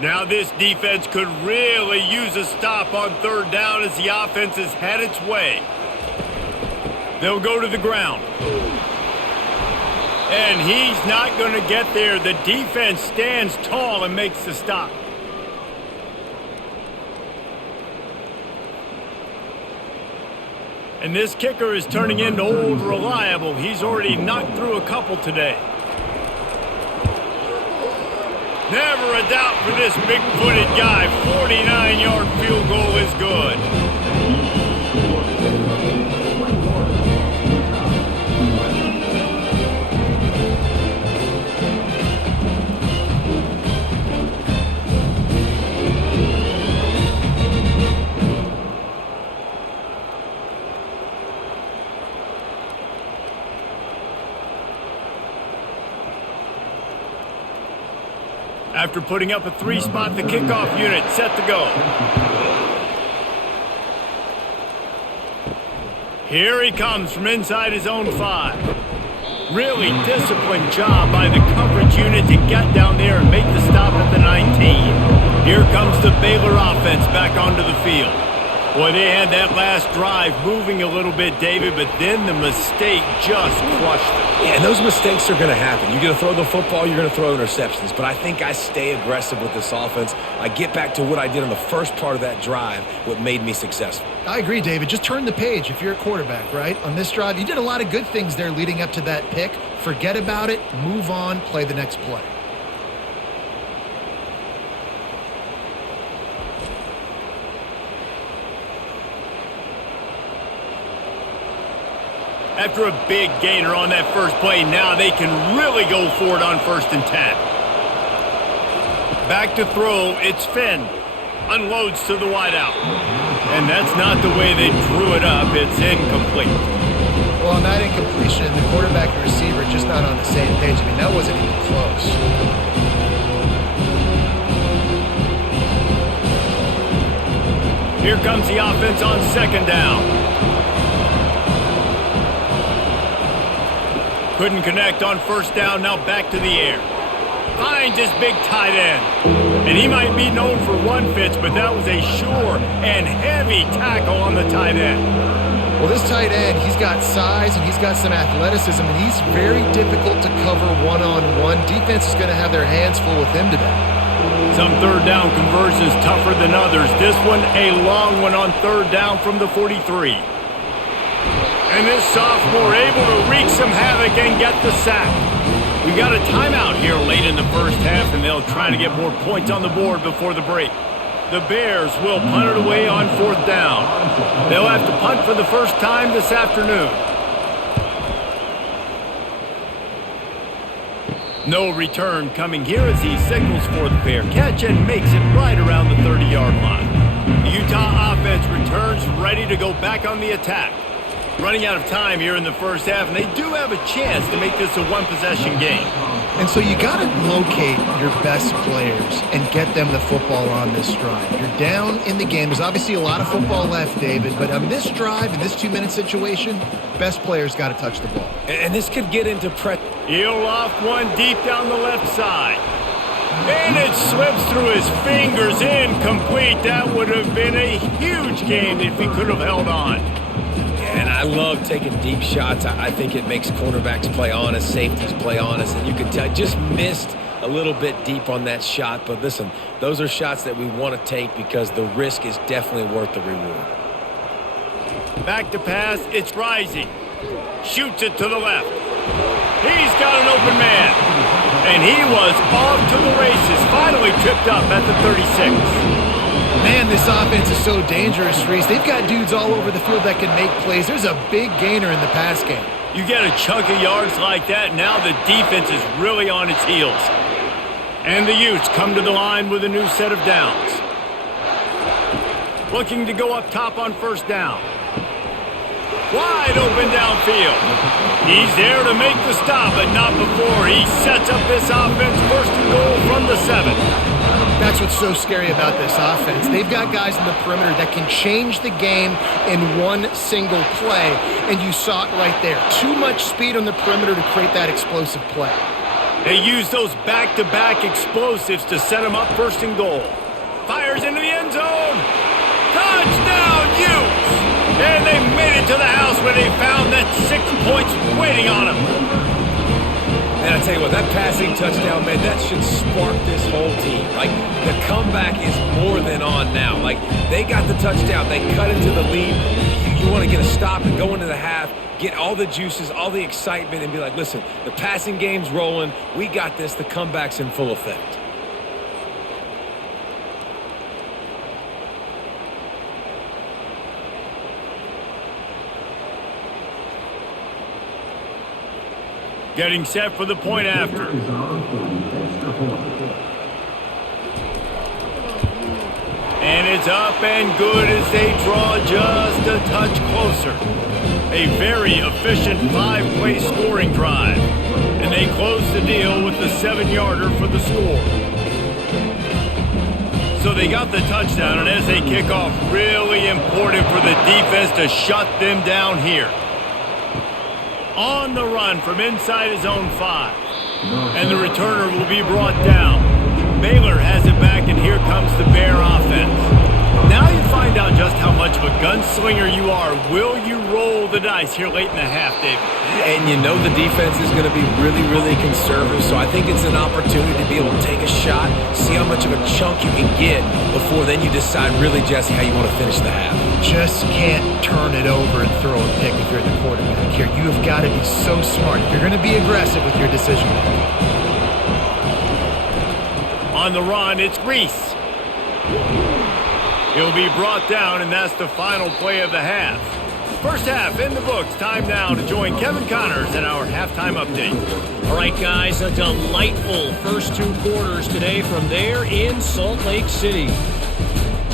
Now this defense could really use a stop on third down as the offense has had its way. They'll go to the ground. And he's not going to get there. The defense stands tall and makes the stop. And this kicker is turning into old reliable. He's already knocked through a couple today. Never a doubt for this big-footed guy. 49-yard field goal is good. After putting up a three-spot, the kickoff unit set to go. Here he comes from inside his own 5. Really disciplined job by the coverage unit to get down there and make the stop at the 19. Here comes the Baylor offense back onto the field. Boy, they had that last drive moving a little bit, David, but then the mistake just crushed them. Yeah, and those mistakes are going to happen. You're going to throw the football, you're going to throw interceptions. But I think I stay aggressive with this offense. I get back to what I did on the first part of that drive, what made me successful. I agree, David. Just turn the page if you're a quarterback, right? On this drive, you did a lot of good things there leading up to that pick. Forget about it, move on, play the next play. After a big gainer on that first play, now they can really go for it on 1st and 10. Back to throw, it's Finn. Unloads to the wideout. And that's not the way they drew it up. It's incomplete. Well, on that incompletion, the quarterback and receiver just not on the same page. I mean, that wasn't even close. Here comes the offense on 2nd down. Couldn't connect on 1st down, now back to the air. Finds his big tight end. And he might be known for one Fitz, but that was a sure and heavy tackle on the tight end. Well, this tight end, he's got size and he's got some athleticism, and he's very difficult to cover one-on-one. Defense is going to have their hands full with him today. Some 3rd down conversions tougher than others. This one a long one on 3rd down from the 43. And this sophomore able to wreak some havoc and get the sack. We got a timeout here late in the first half, and they'll try to get more points on the board before the break. The Bears will punt it away on 4th down. They'll have to punt for the first time this afternoon. No return coming here as he signals for the fair catch and makes it right around the 30-yard line. The Utah offense returns ready to go back on the attack. Running out of time here in the first half, and they do have a chance to make this a one-possession game. And so you got to locate your best players and get them the football on this drive. You're down in the game. There's obviously a lot of football left, David, but on this drive, in this 2-minute situation, best players got to touch the ball. And this could get into He'll off one deep down the left side. And it slips through his fingers, incomplete. That would have been a huge gain if he could have held on. And I love taking deep shots. I think it makes cornerbacks play honest, safeties play honest. And you can tell, just missed a little bit deep on that shot. But listen, those are shots that we want to take because the risk is definitely worth the reward. Back to pass, it's Rising. Shoots it to the left. He's got an open man. And he was off to the races. Finally tripped up at the 36. Man, this offense is so dangerous, Reese. They've got dudes all over the field that can make plays. There's a big gainer in the pass game. You get a chunk of yards like that, now the defense is really on its heels. And the Utes come to the line with a new set of downs. Looking to go up top on 1st down. Wide open downfield. He's there to make the stop, but not before he sets up this offense first and goal from the 7. That's what's so scary about this offense. They've got guys in the perimeter that can change the game in one single play, and you saw it right there. Too much speed on the perimeter to create that explosive play. They use those back-to-back explosives to set him up first and goal. Fires into the end zone. Touchdown, Utes! And they made it to the house where they found that 6 points waiting on them. And I tell you what, that passing touchdown, man, that should spark this whole team. Like, the comeback is more than on now. Like, they got the touchdown. They cut into the lead. You want to get a stop and go into the half, get all the juices, all the excitement, and be like, listen, the passing game's rolling. We got this. The comeback's in full effect. Getting set for the point after. And it's up and good as they draw just a touch closer. A very efficient 5-play scoring drive. And they close the deal with the 7-yarder for the score. So they got the touchdown, and as they kick off, really important for the defense to shut them down here. On the run from inside his own 5. And the returner will be brought down. Baylor has it back, and here comes the Bear offense. Now you find out just how much of a gunslinger you are. Will you roll the dice here late in the half, David? And you know the defense is going to be really, really conservative, so I think it's an opportunity to be able to take a shot, see how much of a chunk you can get before then you decide really, Jesse, how you want to finish the half. Just can't turn it over and throw a pick if you're the quarterback here. You have got to be so smart. You're going to be aggressive with your decision making. On the run, it's Reese. He'll be brought down, and that's the final play of the half. First half in the books. Time now to join Kevin Connors in our halftime update. All right, guys, a delightful first 2 quarters today from there in Salt Lake City.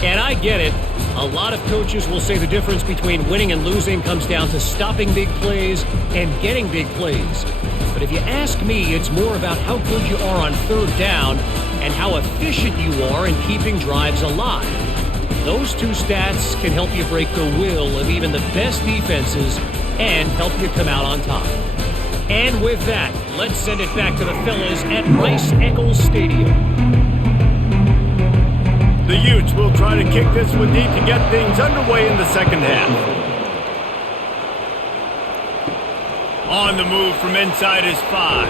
And I get it. A lot of coaches will say the difference between winning and losing comes down to stopping big plays and getting big plays. But if you ask me, it's more about how good you are on third down and how efficient you are in keeping drives alive. Those 2 stats can help you break the will of even the best defenses and help you come out on top. And with that, let's send it back to the fellas at Rice-Eccles Stadium. The Utes will try to kick this one deep to get things underway in the second half. On the move from inside his 5.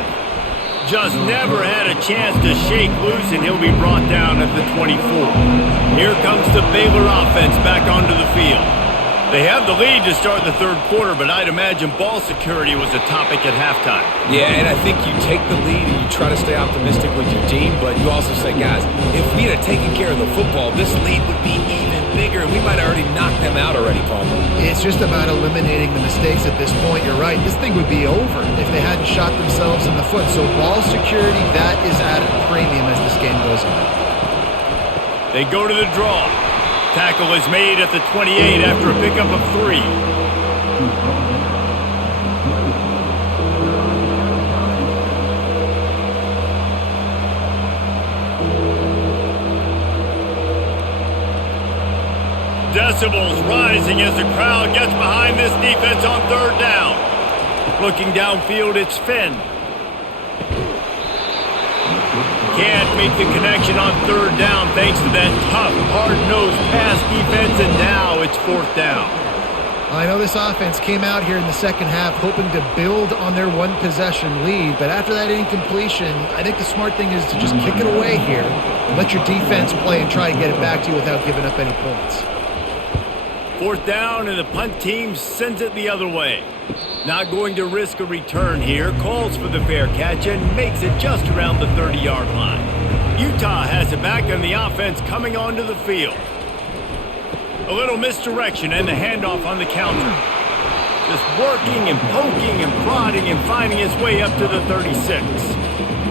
Just never had a chance to shake loose, and he'll be brought down at the 24. Here comes the Baylor offense back onto the field. They have the lead to start the third quarter, but I'd imagine ball security was a topic at halftime. Yeah, and I think you take the lead and you try to stay optimistic with your team, but you also say, guys, if we had taken care of the football, this lead would be even bigger, and we might have already knocked them out already, Palmer. It's just about eliminating the mistakes at this point. You're right. This thing would be over if they hadn't shot themselves in the foot. So ball security, that is at a premium as this game goes on. They go to the draw. Tackle is made at the 28 after a pickup of 3. Decibels rising as the crowd gets behind this defense on third down. Looking downfield, it's Finn. Can't make the connection on third down thanks to that tough, hard-nosed pass defense, and now it's fourth down. I know this offense came out here in the second half hoping to build on their one-possession lead, but after that incompletion, I think the smart thing is to just kick it away here and let your defense play and try to get it back to you without giving up any points. Fourth down, and the punt team sends it the other way. Not going to risk a return here. Calls for the fair catch and makes it just around the 30-yard line. Utah has it back on the offense coming onto the field. A little misdirection and the handoff on the counter. Just working and poking and prodding and finding his way up to the 36.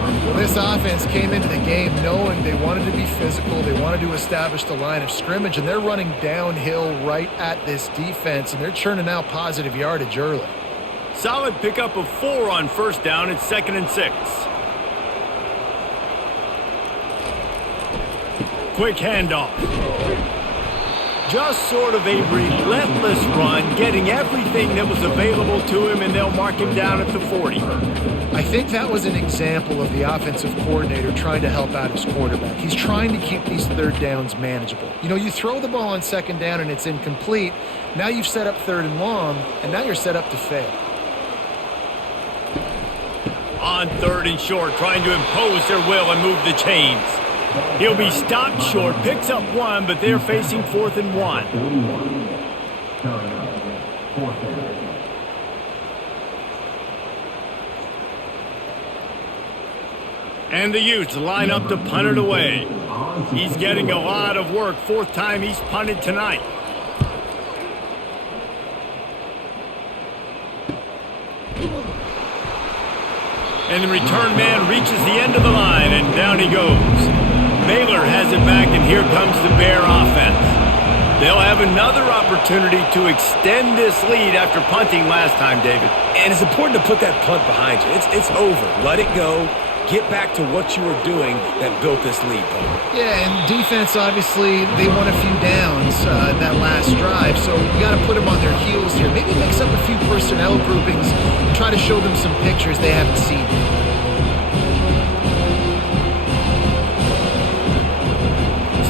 Well, this offense came into the game knowing they wanted to be physical. They wanted to establish the line of scrimmage, and they're running downhill right at this defense, and they're churning out positive yardage early. Solid pickup of 4 on first down. It's 2nd and 6. Quick handoff. Just sort of a relentless run, getting everything that was available to him, and they'll mark him down at the 40. I think that was an example of the offensive coordinator trying to help out his quarterback. He's trying to keep these third downs manageable. You know, you throw the ball on 2nd down and it's incomplete. Now you've set up 3rd and long, and now you're set up to fail. On 3rd and short, trying to impose their will and move the chains. He'll be stopped short, picks up 1, but they're facing 4th and 1. And the Utes line up to punt it away. He's getting a lot of work. 4th time he's punted tonight. And the return man reaches the end of the line, and down he goes. Baylor has it back, and here comes the Bear offense. They'll have another opportunity to extend this lead after punting last time, David. And it's important to put that punt behind you. It's over. Let it go. Get back to what you were doing that built this lead, Paul. Yeah, and defense, obviously, they won a few downs in that last drive, so you got to put them on their heels here. Maybe mix up a few personnel groupings and try to show them some pictures they haven't seen.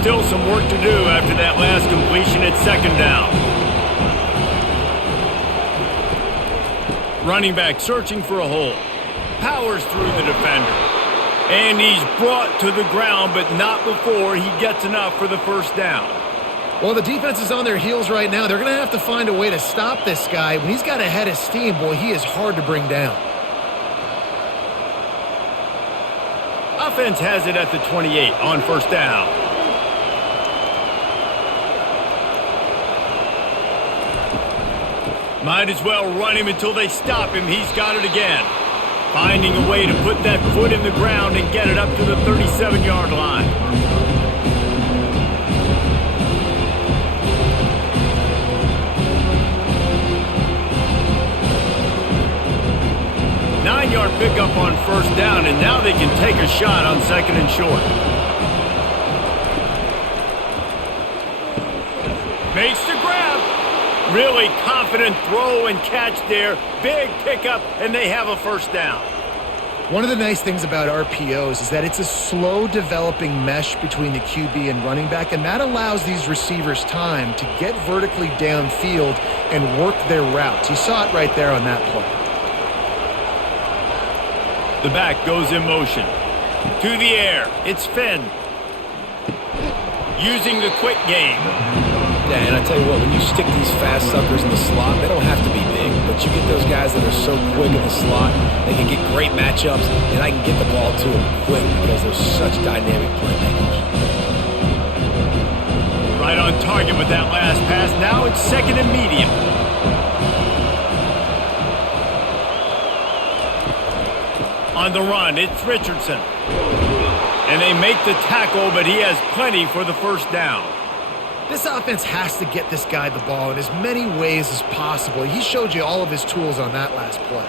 Still some work to do after that last completion at 2nd down. Running back searching for a hole. Powers through the defender. And he's brought to the ground, but not before he gets enough for the 1st down. Well, the defense is on their heels right now. They're going to have to find a way to stop this guy. When he's got a head of steam, boy, he is hard to bring down. Offense has it at the 28 on 1st down. Might as well run him until they stop him. He's got it again. Finding a way to put that foot in the ground and get it up to the 37-yard line. Nine-yard pickup on 1st down, and now they can take a shot on 2nd and short. Makes the grab. Really confident throw and catch there. Big pickup, and they have a 1st down. One of the nice things about RPOs is that it's a slow developing mesh between the QB and running back, and that allows these receivers time to get vertically downfield and work their routes. You saw it right there on that play. The back goes in motion. To the air. It's Finn. Using the quick game. Yeah, and I tell you what, when you stick these fast suckers in the slot, they don't have to be big, but you get those guys that are so quick in the slot, they can get great matchups, and I can get the ball to them quick because they're such dynamic playmakers. Right on target with that last pass. Now it's 2nd and medium. On the run, it's Richardson. And they make the tackle, but he has plenty for the 1st down. This offense has to get this guy the ball in as many ways as possible. He showed you all of his tools on that last play.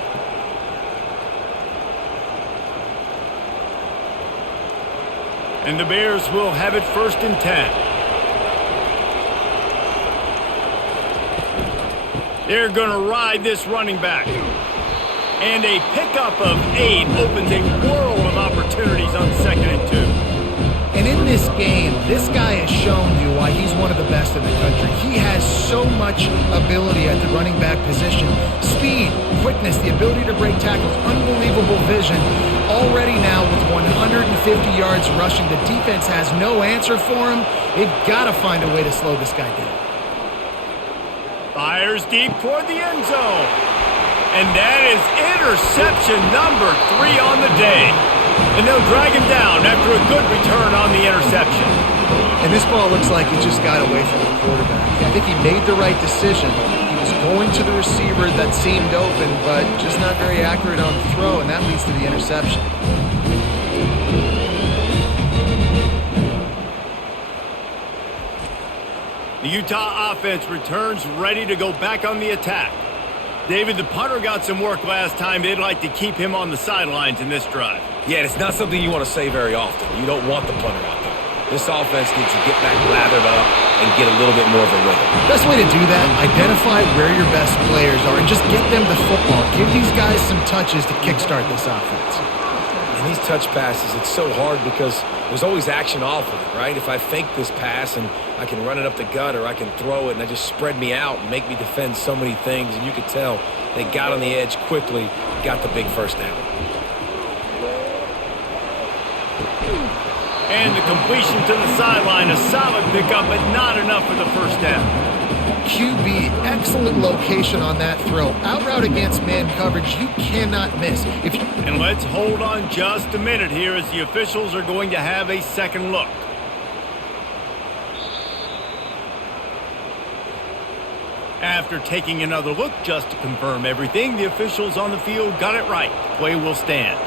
And the Bears will have it 1st and 10. They're going to ride this running back. And a pickup of 8 opens a world of opportunities on 2nd and 2. And in this game, this guy has shown you why he's one of the best in the country. He has so much ability at the running back position. Speed, quickness, the ability to break tackles, unbelievable vision. Already now with 150 yards rushing, the defense has no answer for him. They've got to find a way to slow this guy down. Fires deep toward the end zone. And that is interception number 3 on the day. And they'll drag him down after a good return on the interception. And this ball looks like it just got away from the quarterback. I think he made the right decision. He was going to the receiver that seemed open, but just not very accurate on the throw, and that leads to the interception. The Utah offense returns ready to go back on the attack. David, the punter got some work last time. They'd like to keep him on the sidelines in this drive. Yeah, it's not something you want to say very often. You don't want the punter out there. This offense needs to get back lathered up and get a little bit more of a rhythm. Best way to do that, identify where your best players are and just get them the football. Give these guys some touches to kickstart this offense. And these touch passes, it's so hard because there's always action off of it, right? If I fake this pass and I can run it up the gut or I can throw it and they just spread me out and make me defend so many things, and you could tell they got on the edge quickly, got the big first down. And the completion to the sideline, a solid pickup, but not enough for the first down. QB, excellent location on that throw. Out route against man coverage, you cannot miss. And let's hold on just a minute here as the officials are going to have a second look. After taking another look just to confirm everything, the officials on the field got it right. Play will stand.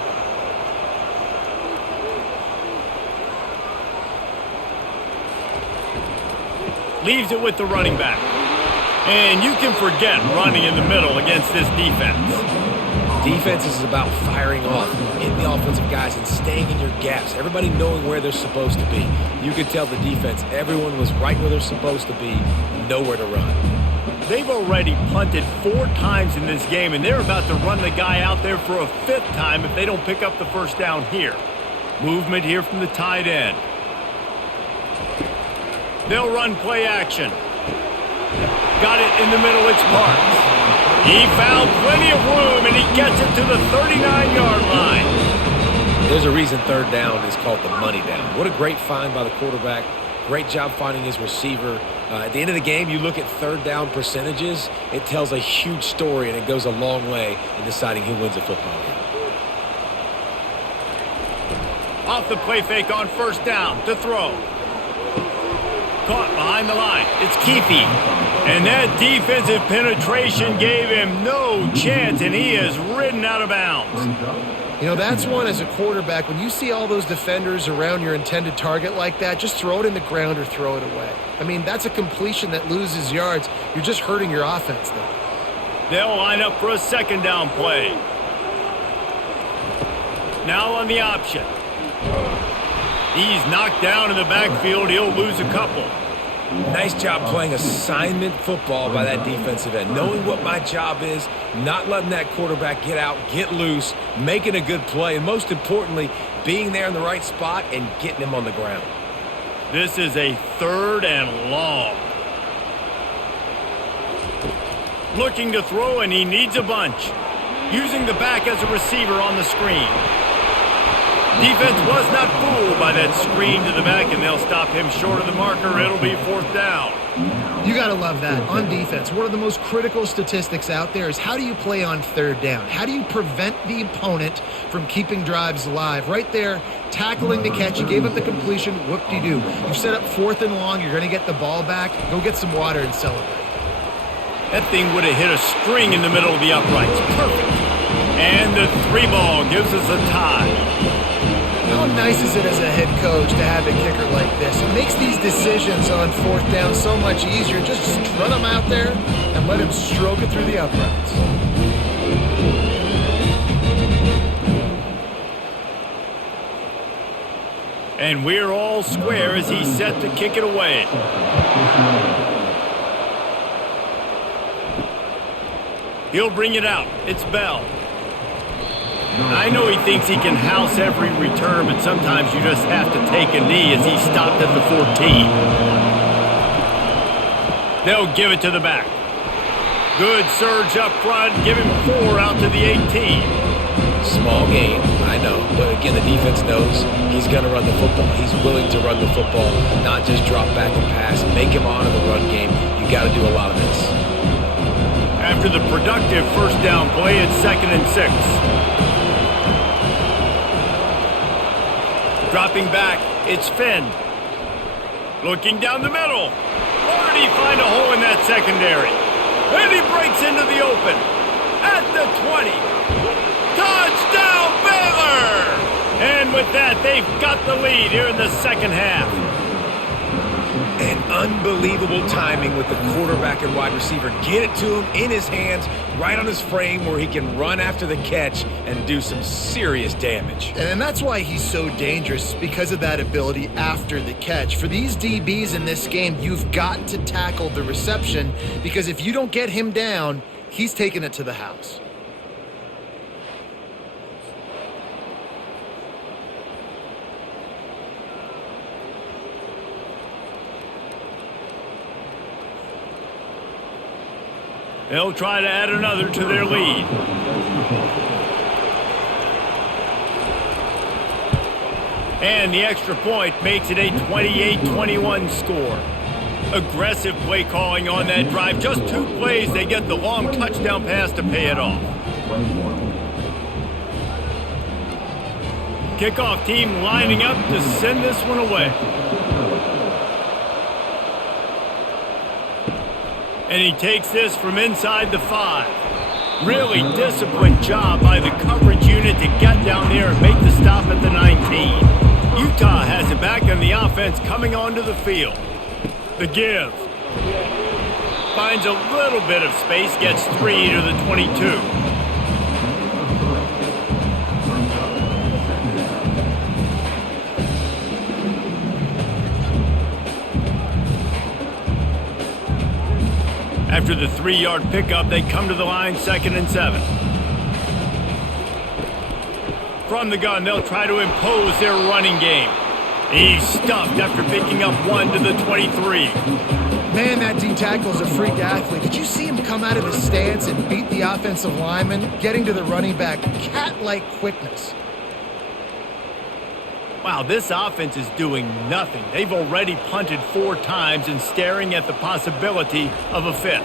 Leaves it with the running back. And you can forget running in the middle against this defense. Defense is about firing off, hitting the offensive guys and staying in your gaps. Everybody knowing where they're supposed to be. You could tell the defense, everyone was right where they're supposed to be, nowhere to run. They've already punted 4 times in this game, and they're about to run the guy out there for a 5th time if they don't pick up the first down here. Movement here from the tight end. They'll run play action. Got it in the middle, it's Parks. He found plenty of room, and he gets it to the 39-yard line. There's a reason third down is called the money down. What a great find by the quarterback. Great job finding his receiver. At the end of the game, you look at third down percentages, it tells a huge story, and it goes a long way in deciding who wins a football game. Off the play fake on first down to throw. Caught behind the line. It's Keefe. And that defensive penetration gave him no chance, and he is ridden out of bounds. You know, that's one as a quarterback. When you see all those defenders around your intended target like that, just throw it in the ground or throw it away. I mean, that's a completion that loses yards. You're just hurting your offense there. They'll line up for a second down play. Now on the option. He's knocked down in the backfield. He'll lose a couple. Nice job playing assignment football by that defensive end. Knowing what my job is, not letting that quarterback get out, get loose, making a good play, and most importantly, being there in the right spot and getting him on the ground. This is a 3rd and long. Looking to throw, and he needs a bunch. Using the back as a receiver on the screen. Defense was not fooled by that screen to the back, and they'll stop him short of the marker. It'll be 4th down. You got to love that. On defense, one of the most critical statistics out there is how do you play on third down? How do you prevent the opponent from keeping drives alive? Right there, tackling the catch. You gave up the completion. Whoop-de-doo. You've set up 4th and long. You're going to get the ball back. Go get some water and celebrate. That thing would have hit a string in the middle of the uprights. Perfect. And the 3 ball gives us a tie. How nice is it as a head coach to have a kicker like this? It makes these decisions on 4th down so much easier. Just strut him out there and let him stroke it through the uprights. And we're all square as he's set to kick it away. He'll bring it out. It's Bell. I know he thinks he can house every return, but sometimes you just have to take a knee as he stopped at the 14. They'll give it to the back. Good surge up front, give him 4 out to the 18. Small game, I know, but again, the defense knows he's going to run the football. He's willing to run the football, not just drop back and pass, make him honor the run game. You got to do a lot of this. After the productive first down play, it's 2nd and 6. Dropping back, it's Finn. Looking down the middle. Or did he find a hole in that secondary? And he breaks into the open. At the 20. Touchdown, Baylor! And with that, they've got the lead here in the second half. And unbelievable timing with the quarterback and wide receiver. Get it to him in his hands, right on his frame where he can run after the catch and do some serious damage. And that's why he's so dangerous, because of that ability after the catch. For these DBs in this game, you've got to tackle the reception, because if you don't get him down, he's taking it to the house. They'll try to add another to their lead. And the extra point makes it a 28-21 score. Aggressive play calling on that drive. Just 2 plays, they get the long touchdown pass to pay it off. Kickoff team lining up to send this one away. And he takes this from inside the 5. Really disciplined job by the coverage unit to get down there and make the stop at the 19. Utah has it back, and the offense coming onto the field. The give. Finds a little bit of space, gets 3 to the 22. After the 3-yard pickup, they come to the line, 2nd and 7. From the gun, they'll try to impose their running game. He's stuffed after picking up 1 to the 23. Man, that D-tackle is a freak athlete. Did you see him come out of his stance and beat the offensive lineman, getting to the running back? Cat-like quickness. Wow, this offense is doing nothing. They've already punted 4 times and staring at the possibility of a 5th.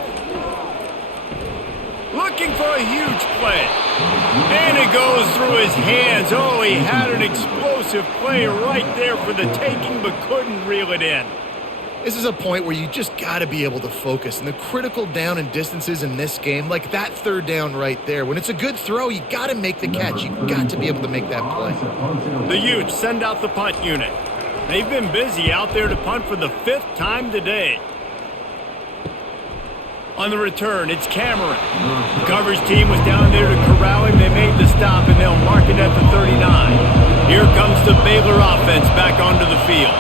Looking for a huge play. And it goes through his hands. Oh, he had an explosive play right there for the taking, but couldn't reel it in. This is a point where you just got to be able to focus. And the critical down and distances in this game, like that 3rd down right there, when it's a good throw, you got to make the catch. You got to be able to make that play. The Utes send out the punt unit. They've been busy out there to punt for the 5th time today. On the return, it's Cameron. The coverage team was down there to corral him. They made the stop, and they'll mark it at the 39. Here comes the Baylor offense back onto the field.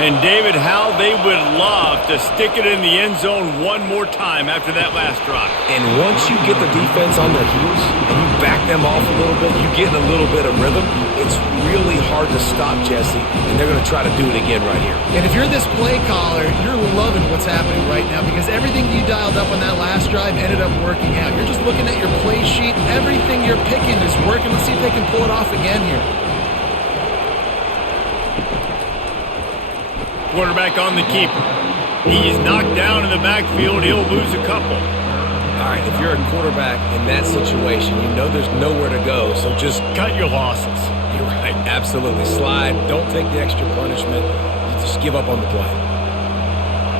And David, how they would love to stick it in the end zone one more time after that last drive. And once you get the defense on their heels and you back them off a little bit, you get in a little bit of rhythm, it's really hard to stop, Jesse, and they're going to try to do it again right here. And if you're this play caller, you're loving what's happening right now, because everything you dialed up on that last drive ended up working out. You're just looking at your play sheet. Everything you're picking is working. Let's see if they can pull it off again here. Quarterback on the keeper. He's knocked down in the backfield. He'll lose a couple. All right, if you're a quarterback in that situation, you know there's nowhere to go, so just cut your losses. You're right, absolutely. Slide. Don't take the extra punishment. You just give up on the play.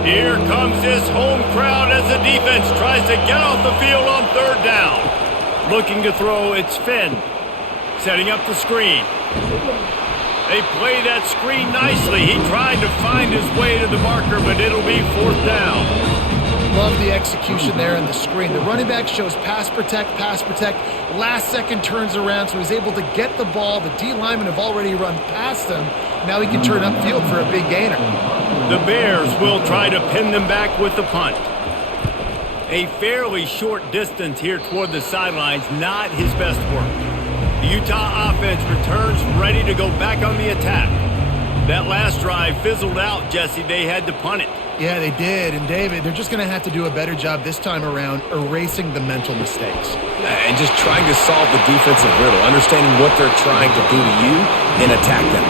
Here comes this home crowd as the defense tries to get off the field on 3rd down. Looking to throw, it's Finn. Setting up the screen. They play that screen nicely. He tried to find his way to the marker, but it'll be 4th down. Love the execution there on the screen. The running back shows pass protect. Last second turns around, so he's able to get the ball. The D linemen have already run past him. Now he can turn upfield for a big gainer. The Bears will try to pin them back with the punt. A fairly short distance here toward the sidelines, not his best work. The Utah offense returns ready to go back on the attack. That last drive fizzled out, Jesse. They had to punt it. Yeah, they did. And David, they're just going to have to do a better job this time around erasing the mental mistakes. And just trying to solve the defensive riddle, understanding what they're trying to do to you and attack them.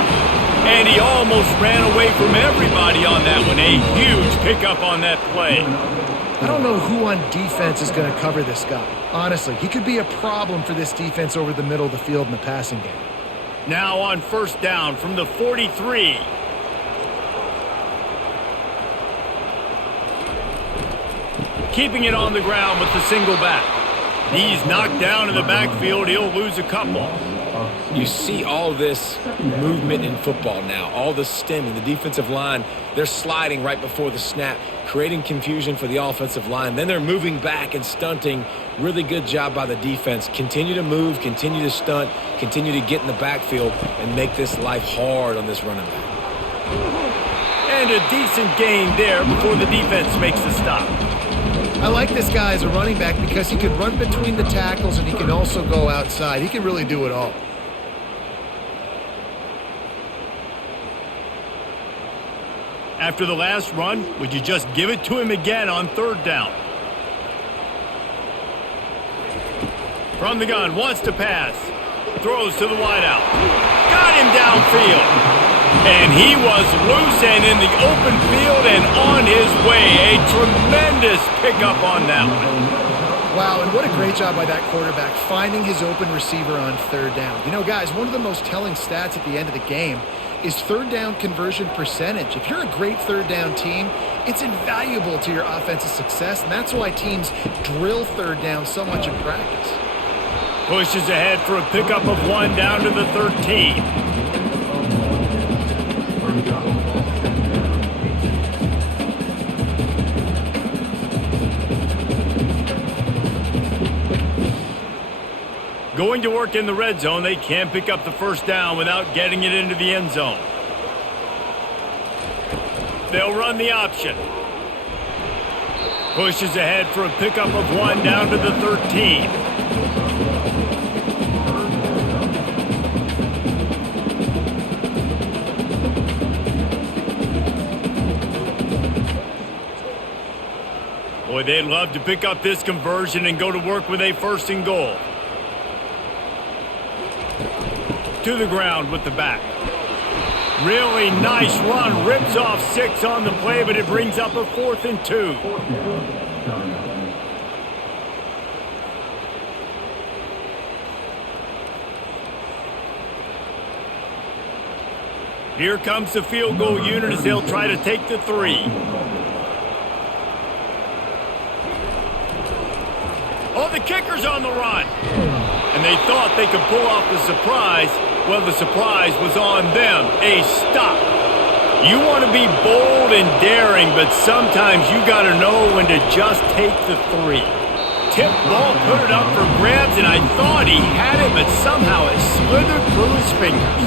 And he almost ran away from everybody on that one. A huge pickup on that play. I don't know who on defense is going to cover this guy. Honestly, he could be a problem for this defense over the middle of the field in the passing game. Now on 1st down from the 43. Keeping it on the ground with the single back. He's knocked down in the backfield. He'll lose a couple. You see all this movement in football now, all the stemming, the defensive line, they're sliding right before the snap, creating confusion for the offensive line. Then they're moving back and stunting. Really good job by the defense. Continue to move, continue to stunt, continue to get in the backfield, and make this life hard on this running back. And a decent gain there before the defense makes the stop. I like this guy as a running back because he can run between the tackles and he can also go outside. He can really do it all. After the last run, would you just give it to him again on third down? From the gun, wants to pass. Throws to the wideout. Got him downfield. And he was loose and in the open field and on his way. A tremendous pickup on that one. Wow, and what a great job by that quarterback finding his open receiver on third down. You know, guys, one of the most telling stats at the end of the game is third down conversion percentage. If you're a great third down team, it's invaluable to your offensive success, and that's why teams drill third down so much in practice. Pushes ahead for a pickup of 1 down to the 13. Going to work in the red zone, they can't pick up the first down without getting it into the end zone. They'll run the option. Pushes ahead for a pickup of 1 down to the 13. Boy, they'd love to pick up this conversion and go to work with a 1st and goal. To the ground with the back. Really nice run. Rips off 6 on the play, but it brings up a 4th and 2. Here comes the field goal unit as they'll try to take the 3. Oh, the kicker's on the run. And they thought they could pull off the surprise. Well, the surprise was on them. A stop. You want to be bold and daring, but sometimes you got to know when to just take the 3. Tip ball, put it up for grabs, and I thought he had it, but somehow it slithered through his fingers.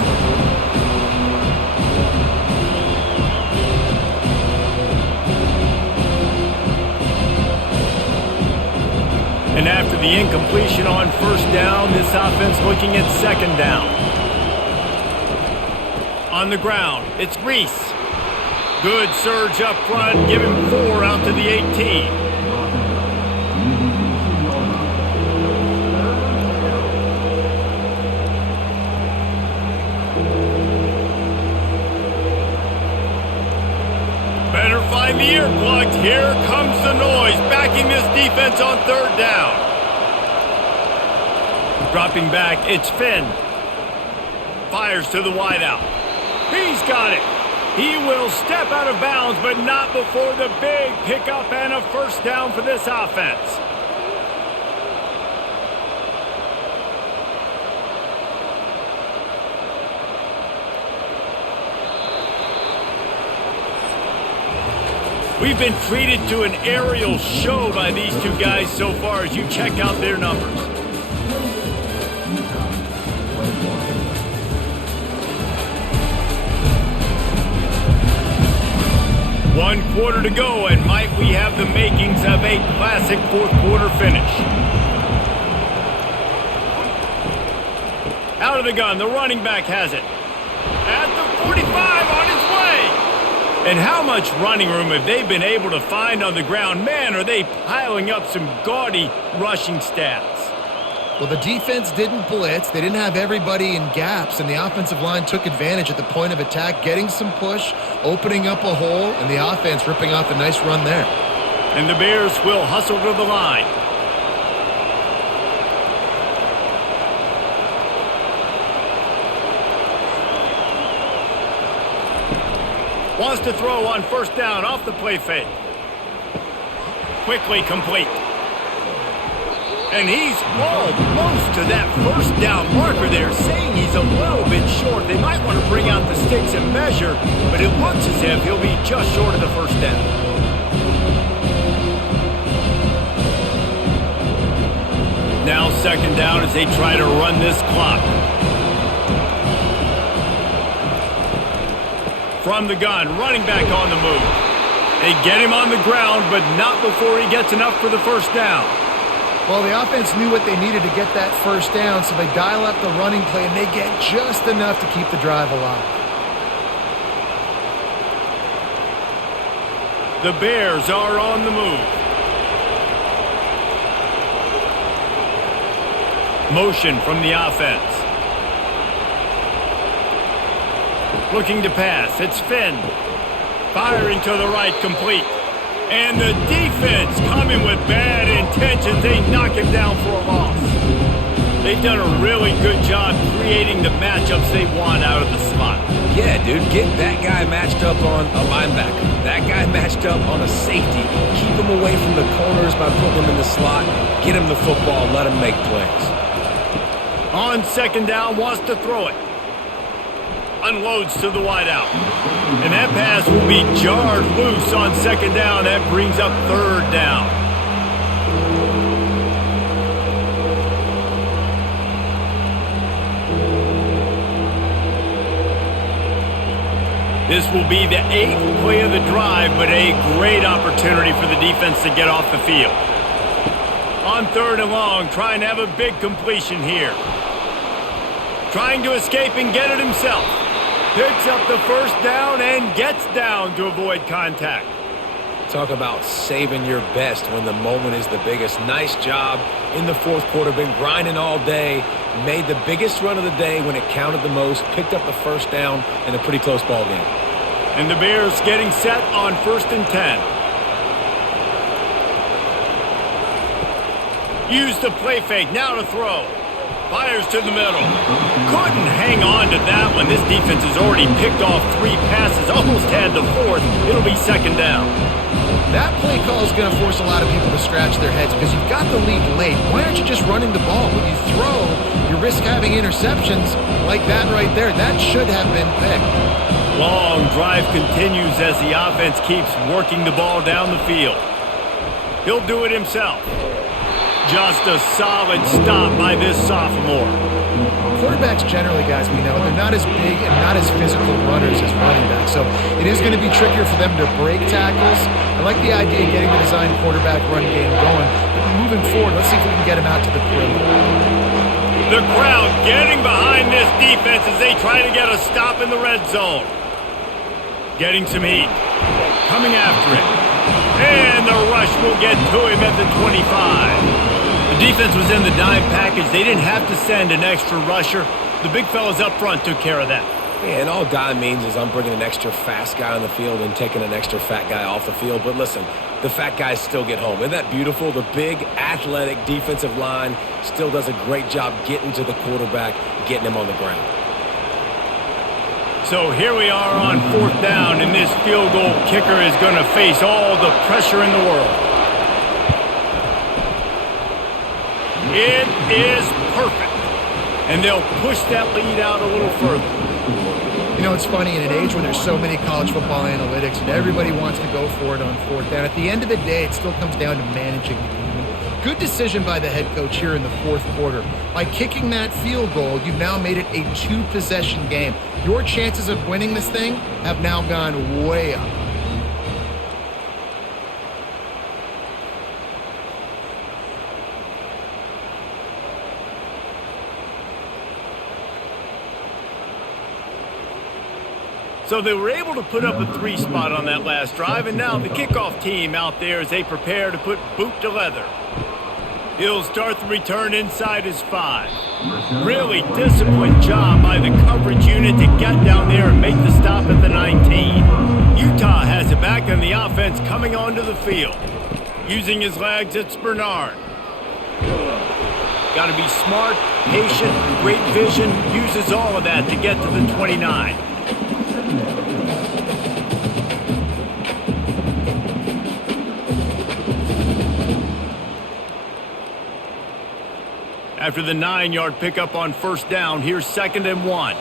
And after the incompletion on 1st down, this offense looking at 2nd down. On the ground, it's Reese. Good surge up front, give him 4 out to the 18. Better find the earplugs. Here comes the noise, backing this defense on 3rd down. Dropping back, it's Finn. Fires to the wideout. He's got it. He will step out of bounds, but not before the big pickup and a 1st down for this offense. We've been treated to an aerial show by these two guys so far as you check out their numbers. One quarter to go, and might we have the makings of a classic 4th quarter finish. Out of the gun, the running back has it. At the 45, on his way. And how much running room have they been able to find on the ground? Man, are they piling up some gaudy rushing stats. Well, the defense didn't blitz. They didn't have everybody in gaps, and the offensive line took advantage at the point of attack, getting some push, opening up a hole, and the offense ripping off a nice run there. And the Bears will hustle to the line. Wants to throw on 1st down off the play fake. Quickly complete. And he's almost to that first down marker there, saying he's a little bit short. They might want to bring out the sticks and measure, but it looks as if he'll be just short of the first down. Now second down as they try to run this clock. From the gun, running back on the move. They get him on the ground, but not before he gets enough for the first down. Well, the offense knew what they needed to get that first down, so they dial up the running play, and they get just enough to keep the drive alive. The Bears are on the move. Motion from the offense. Looking to pass. It's Finn. Firing to the right, complete. And the defense coming with bad intentions. They knock him down for a loss. They've done a really good job creating the matchups they want out of the slot. Yeah, dude, get that guy matched up on a linebacker. That guy matched up on a safety. Keep him away from the corners by putting him in the slot. Get him the football. Let him make plays. On second down, wants to throw it. Unloads to the wideout. And that pass will be jarred loose on second down. That brings up third down. This will be the 8th play of the drive, but a great opportunity for the defense to get off the field. On third and long, trying to have a big completion here. Trying to escape and get it himself. Picks up the first down and gets down to avoid contact. Talk about saving your best when the moment is the biggest. Nice job in the fourth quarter. Been grinding all day. Made the biggest run of the day when it counted the most. Picked up the first down in a pretty close ball game. And the Bears getting set on first and 10. Use the play fake. Now to throw. Fires to the middle. Couldn't hang on to that one. This defense has already picked off 3 passes. Almost had the 4th. It'll be second down. That play call is going to force a lot of people to scratch their heads because you've got the lead late. Why aren't you just running the ball? When you throw, you risk having interceptions like that right there. That should have been picked. Long drive continues as the offense keeps working the ball down the field. He'll do it himself. Just a solid stop by this sophomore. Quarterbacks generally, guys, we know, they're not as big and not as physical runners as running backs, so it is going to be trickier for them to break tackles. I like the idea of getting the design quarterback run game going, but moving forward, let's see if we can get him out to the perimeter. The crowd getting behind this defense as they try to get a stop in the red zone. Getting some heat. Coming after it. And the rush will get to him at the 25. The defense was in the dime package. They didn't have to send an extra rusher. The big fellas up front took care of that. Yeah, and all dime means is I'm bringing an extra fast guy on the field and taking an extra fat guy off the field. But listen, the fat guys still get home. Isn't that beautiful? The big, athletic defensive line still does a great job getting to the quarterback, getting him on the ground. So here we are on fourth down, and this field goal kicker is going to face all the pressure in the world. It is perfect. And they'll push that lead out a little further. You know, it's funny, in an age when there's so many college football analytics and everybody wants to go for it on fourth down, at the end of the day, it still comes down to managing the game. Good decision by the head coach here in the fourth quarter. By kicking that field goal, you've now made it a 2-possession game. Your chances of winning this thing have now gone way up. So they were able to put up a 3 spot on that last drive, and now the kickoff team out there as they prepare to put boot to leather. He'll start the return inside his 5. Really disciplined job by the coverage unit to get down there and make the stop at the 19. Utah has it back, and the offense coming onto the field. Using his legs, it's Bernard. Got to be smart, patient, great vision, uses all of that to get to the 29. After the 9-yard pickup on first down, here's 2nd and 1.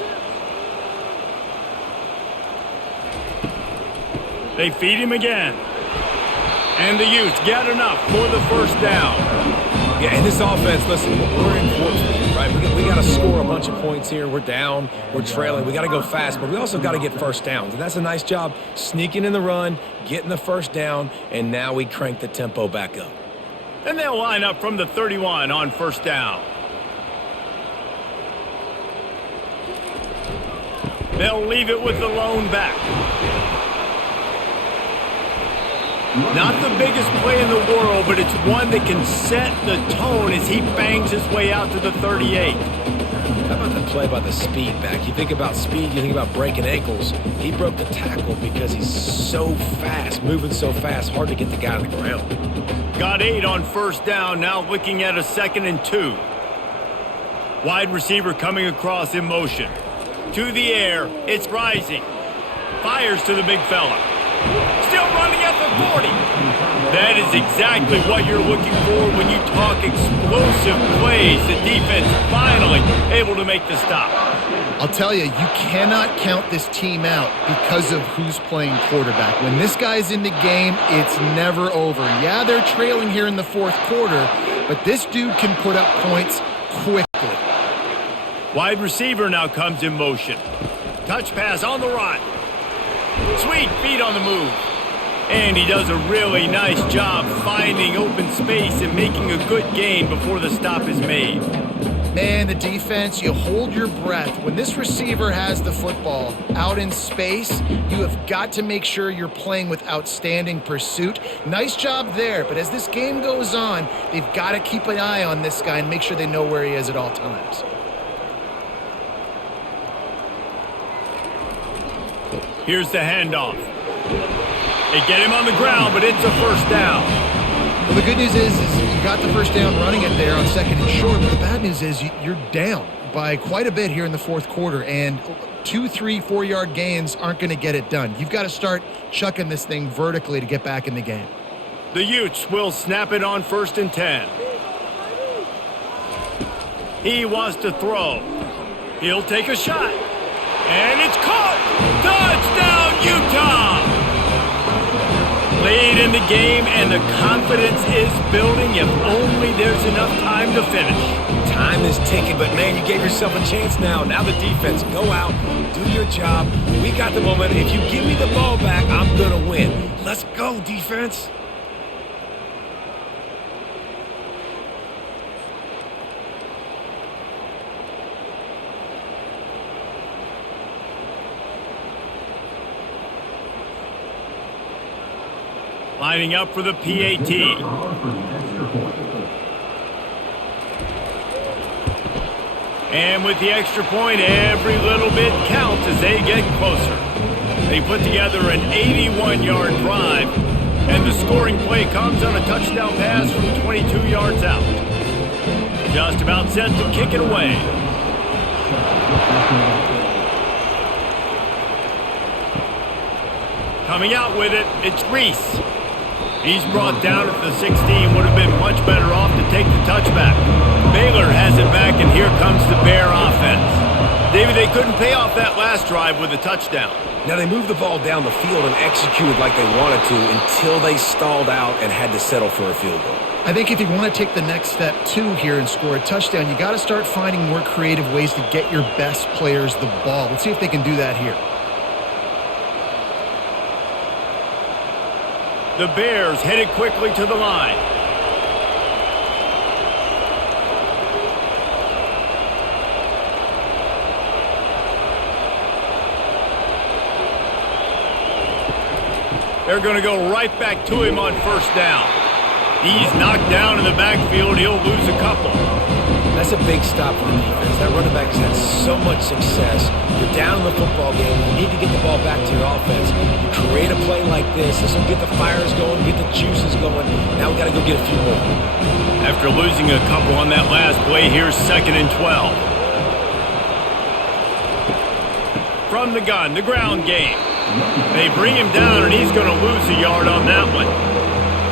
They feed him again. And the Utes get enough for the first down. Yeah, in this offense, listen, we're in fourth, right? We got to score a bunch of points here. We're down. We're trailing. We got to go fast, but we also got to get first downs. And that's a nice job sneaking in the run, getting the first down, and now we crank the tempo back up. And they'll line up from the 31 on first down. They'll leave it with the lone back. Not the biggest play in the world, but it's one that can set the tone as he bangs his way out to the 38. How about the play by the speed back? You think about speed, you think about breaking ankles. He broke the tackle because he's so fast, moving so fast, hard to get the guy on the ground. Got 8 on first down, now looking at a 2nd and 2. Wide receiver coming across in motion. To the air, it's rising. Fires to the big fella. Still running at the 40. That is exactly what you're looking for when you talk explosive plays. The defense finally able to make the stop. I'll tell you, you cannot count this team out because of who's playing quarterback. When this guy's in the game, it's never over. Yeah, they're trailing here in the fourth quarter, but this dude can put up points quickly. Wide receiver now comes in motion. Touch pass on the run. Sweet feet on the move. And he does a really nice job finding open space and making a good gain before the stop is made. Man, the defense, you hold your breath. When this receiver has the football out in space, you have got to make sure you're playing with outstanding pursuit. Nice job there, but as this game goes on, they've got to keep an eye on this guy and make sure they know where he is at all times. Here's the handoff. They get him on the ground, but it's a first down. Well, the good news is you got the first down running it there on 2nd and short, but the bad news is you're down by quite a bit here in the fourth quarter, and 2, 3, 4-yard gains aren't going to get it done. You've got to start chucking this thing vertically to get back in the game. The Utes will snap it on 1st and 10. He wants to throw. He'll take a shot. And it's caught! Touchdown, Utah! Late in the game, and the confidence is building if only there's enough time to finish. Time is ticking, but man, you gave yourself a chance now. Now the defense, go out, do your job. We got the momentum. If you give me the ball back, I'm going to win. Let's go, defense. Lining up for the PAT. And with the extra point, every little bit counts as they get closer. They put together an 81-yard drive, and the scoring play comes on a touchdown pass from 22 yards out. Just about set to kick it away. Coming out with it, it's Reese. He's brought down at the 16, would have been much better off to take the touchback. Baylor has it back, and here comes the Bear offense. David, they couldn't pay off that last drive with a touchdown. Now they moved the ball down the field and executed like they wanted to until they stalled out and had to settle for a field goal. I think if you want to take the next step, too, here and score a touchdown, you got to start finding more creative ways to get your best players the ball. Let's see if they can do that here. The Bears headed quickly to the line. They're going to go right back to him on first down. He's knocked down in the backfield. He'll lose a couple. That's a big stop for the defense. That running back has had so much success. You're down in the football game. You need to get the ball back to your offense. You create a play like this. This will get the fires going, get the juices going. Now we got to go get a few more. After losing a couple on that last play, here's 2nd and 12. From the gun, the ground game. They bring him down, and he's going to lose a yard on that one.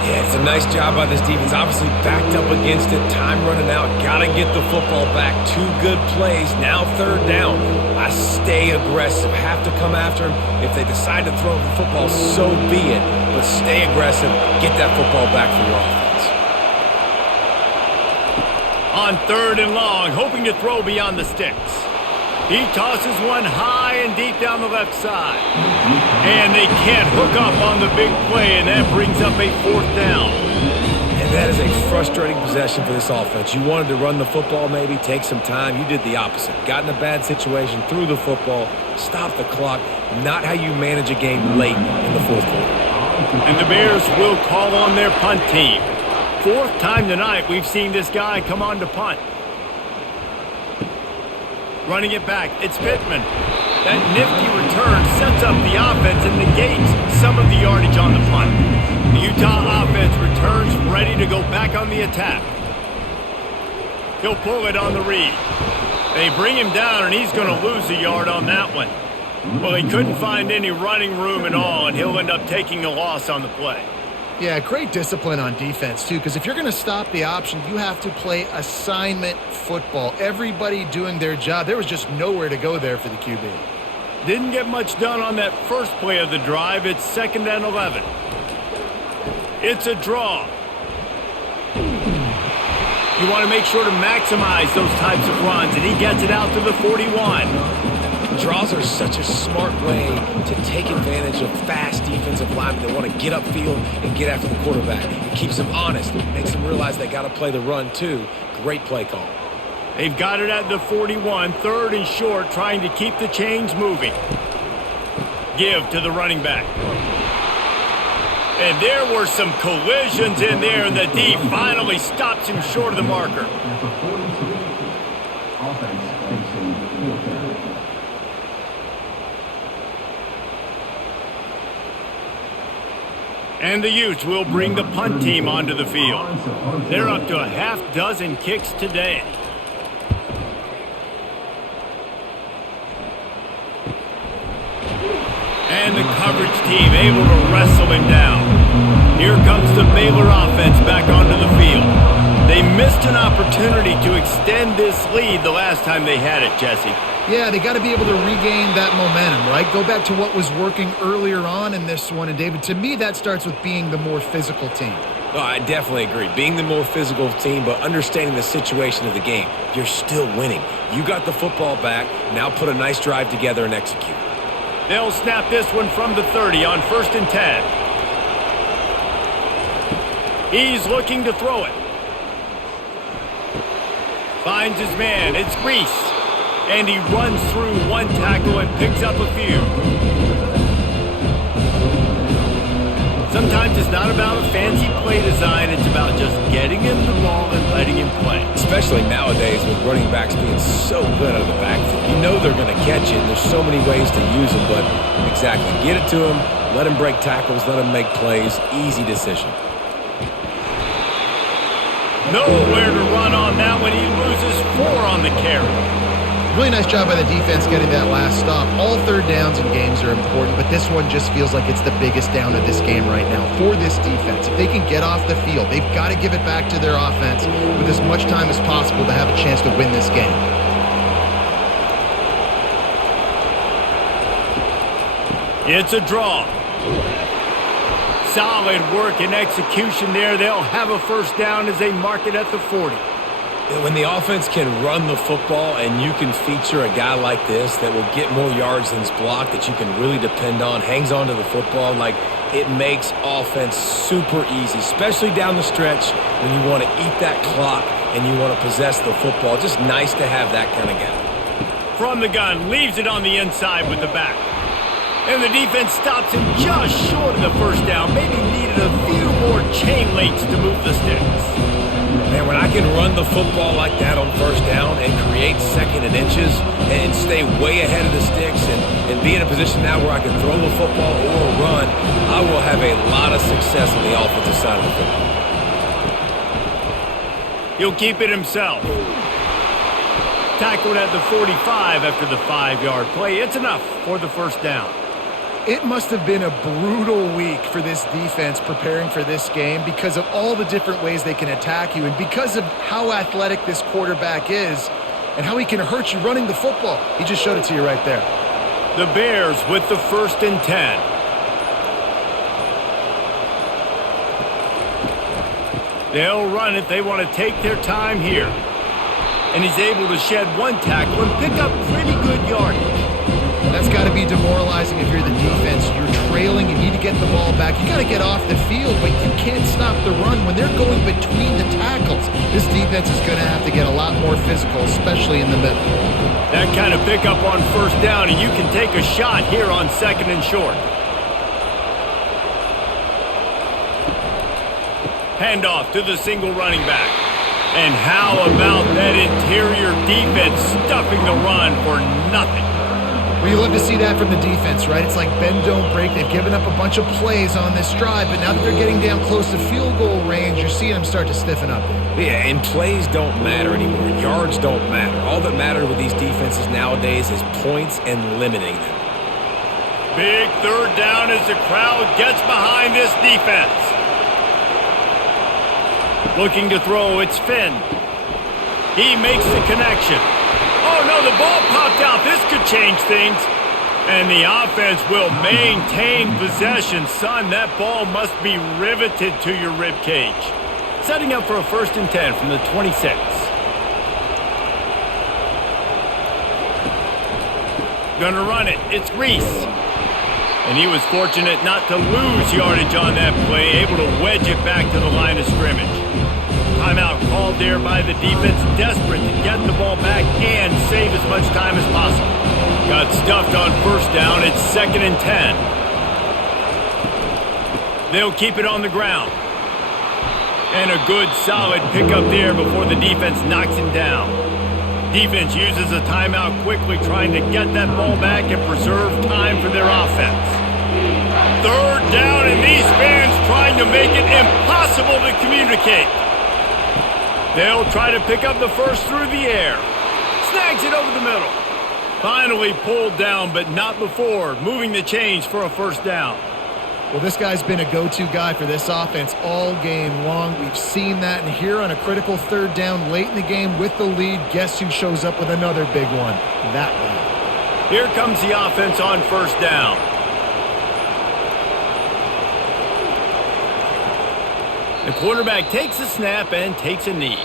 Yeah, it's a nice job by this defense. Obviously backed up against it. Time running out. Got to get the football back. 2 good plays. Now 3rd down. I stay aggressive. Have to come after him. If they decide to throw the football, so be it. But stay aggressive. Get that football back for your offense. On 3rd and long, hoping to throw beyond the sticks. He tosses one high and deep down the left side. And they can't hook up on the big play, and that brings up a 4th down. And that is a frustrating possession for this offense. You wanted to run the football, maybe take some time. You did the opposite. Got in a bad situation, threw the football, stopped the clock. Not how you manage a game late in the 4th quarter. And the Bears will call on their punt team. 4th time tonight we've seen this guy come on to punt. Running it back, it's Pittman. That nifty return sets up the offense and negates some of the yardage on the punt. The Utah offense returns ready to go back on the attack. He'll pull it on the read. They bring him down, and he's going to lose a yard on that one. Well, he couldn't find any running room at all, and he'll end up taking a loss on the play. Yeah, great discipline on defense, too, because if you're going to stop the option, you have to play assignment football. Everybody doing their job. There was just nowhere to go there for the QB. Didn't get much done on that first play of the drive. It's 2nd and 11. It's a draw. You want to make sure to maximize those types of runs, and he gets it out to the 41. Draws are such a smart way to take advantage of fast defensive linemen that want to get upfield and get after the quarterback. It keeps them honest. Makes them realize they got to play the run, too. Great play call. They've got it at the 41, 3rd and short, trying to keep the chains moving. Give to the running back. And there were some collisions in there, and the D finally stops him short of the marker. And the Utes will bring the punt team onto the field. They're up to a half dozen kicks today. And the coverage team able to wrestle him down. Here comes the Baylor offense back onto the field. They missed an opportunity to extend this lead the last time they had it, Jesse. Yeah, they got to be able to regain that momentum, right? Go back to what was working earlier on in this one. And, David, to me, that starts with being the more physical team. No, I definitely agree. Being the more physical team, but understanding the situation of the game. You're still winning. You got the football back. Now put a nice drive together and execute. They'll snap this one from the 30 on 1st and 10. He's looking to throw it. Finds his man. It's Reese. And he runs through one tackle and picks up a few. Sometimes it's not about a fancy play design. It's about just getting him the ball and letting him play. Especially nowadays with running backs being so good out of the backfield. You know they're going to catch it. There's so many ways to use them, but exactly. Get it to him. Let him break tackles. Let him make plays. Easy decision. Nowhere to run on that one. He loses 4 on the carry. Really nice job by the defense getting that last stop. All 3rd downs in games are important, but this one just feels like it's the biggest down of this game right now for this defense. If they can get off the field, they've got to give it back to their offense with as much time as possible to have a chance to win this game. It's a draw. Solid work and execution there. They'll have a 1st down as they mark it at the 40. When the offense can run the football and you can feature a guy like this that will get more yards than his block, that you can really depend on, hangs on to the football, like it makes offense super easy, especially down the stretch when you want to eat that clock and you want to possess the football. Just nice to have that kind of guy. From the gun, leaves it on the inside with the back. And the defense stops him just short of the 1st down. Maybe needed a few more chain links to move the sticks. Man, when I can run the football like that on 1st down and create 2nd and inches and stay way ahead of the sticks and be in a position now where I can throw the football or run, I will have a lot of success on the offensive side of the football. He'll keep it himself. Tackled at the 45 after the 5-yard play. It's enough for the 1st down. It must have been a brutal week for this defense preparing for this game because of all the different ways they can attack you and because of how athletic this quarterback is and how he can hurt you running the football. He just showed it to you right there. The Bears with the 1st and 10. They'll run it. They want to take their time here. And he's able to shed one tackle and pick up pretty good yardage. That's got to be demoralizing if you're the defense. You're trailing, you need to get the ball back. You got to get off the field, but you can't stop the run when they're going between the tackles. This defense is going to have to get a lot more physical, especially in the middle. That kind of pickup on 1st down, and you can take a shot here on 2nd and short. Handoff to the single running back. And how about that interior defense stuffing the run for nothing? Well, you love to see that from the defense, right? It's like bend, don't break. They've given up a bunch of plays on this drive, but now that they're getting down close to field goal range, you're seeing them start to stiffen up. Yeah, and plays don't matter anymore. Yards don't matter. All that matters with these defenses nowadays is points and limiting them. Big 3rd down as the crowd gets behind this defense. Looking to throw, it's Finn. He makes the connection. Oh, no, the ball popped out. This could change things. And the offense will maintain possession. Son, that ball must be riveted to your rib cage. Setting up for a 1st and 10 from the 26. Gonna run it. It's Reese. And he was fortunate not to lose yardage on that play, able to wedge it back to the line of scrimmage. Timeout called there by the defense, desperate to get the ball back and save as much time as possible. Got stuffed on 1st down. It's 2nd and 10. They'll keep it on the ground. And a good, solid pickup there before the defense knocks him down. Defense uses a timeout quickly, trying to get that ball back and preserve time for their offense. 3rd down, and these fans trying to make it impossible to communicate. They'll try to pick up the 1st through the air. Snags it over the middle. Finally pulled down, but not before moving the chains for a 1st down. Well, this guy's been a go-to guy for this offense all game long. We've seen that, and here on a critical 3rd down late in the game with the lead, guess who shows up with another big one? That one. Here comes the offense on 1st down. The quarterback takes a snap and takes a knee.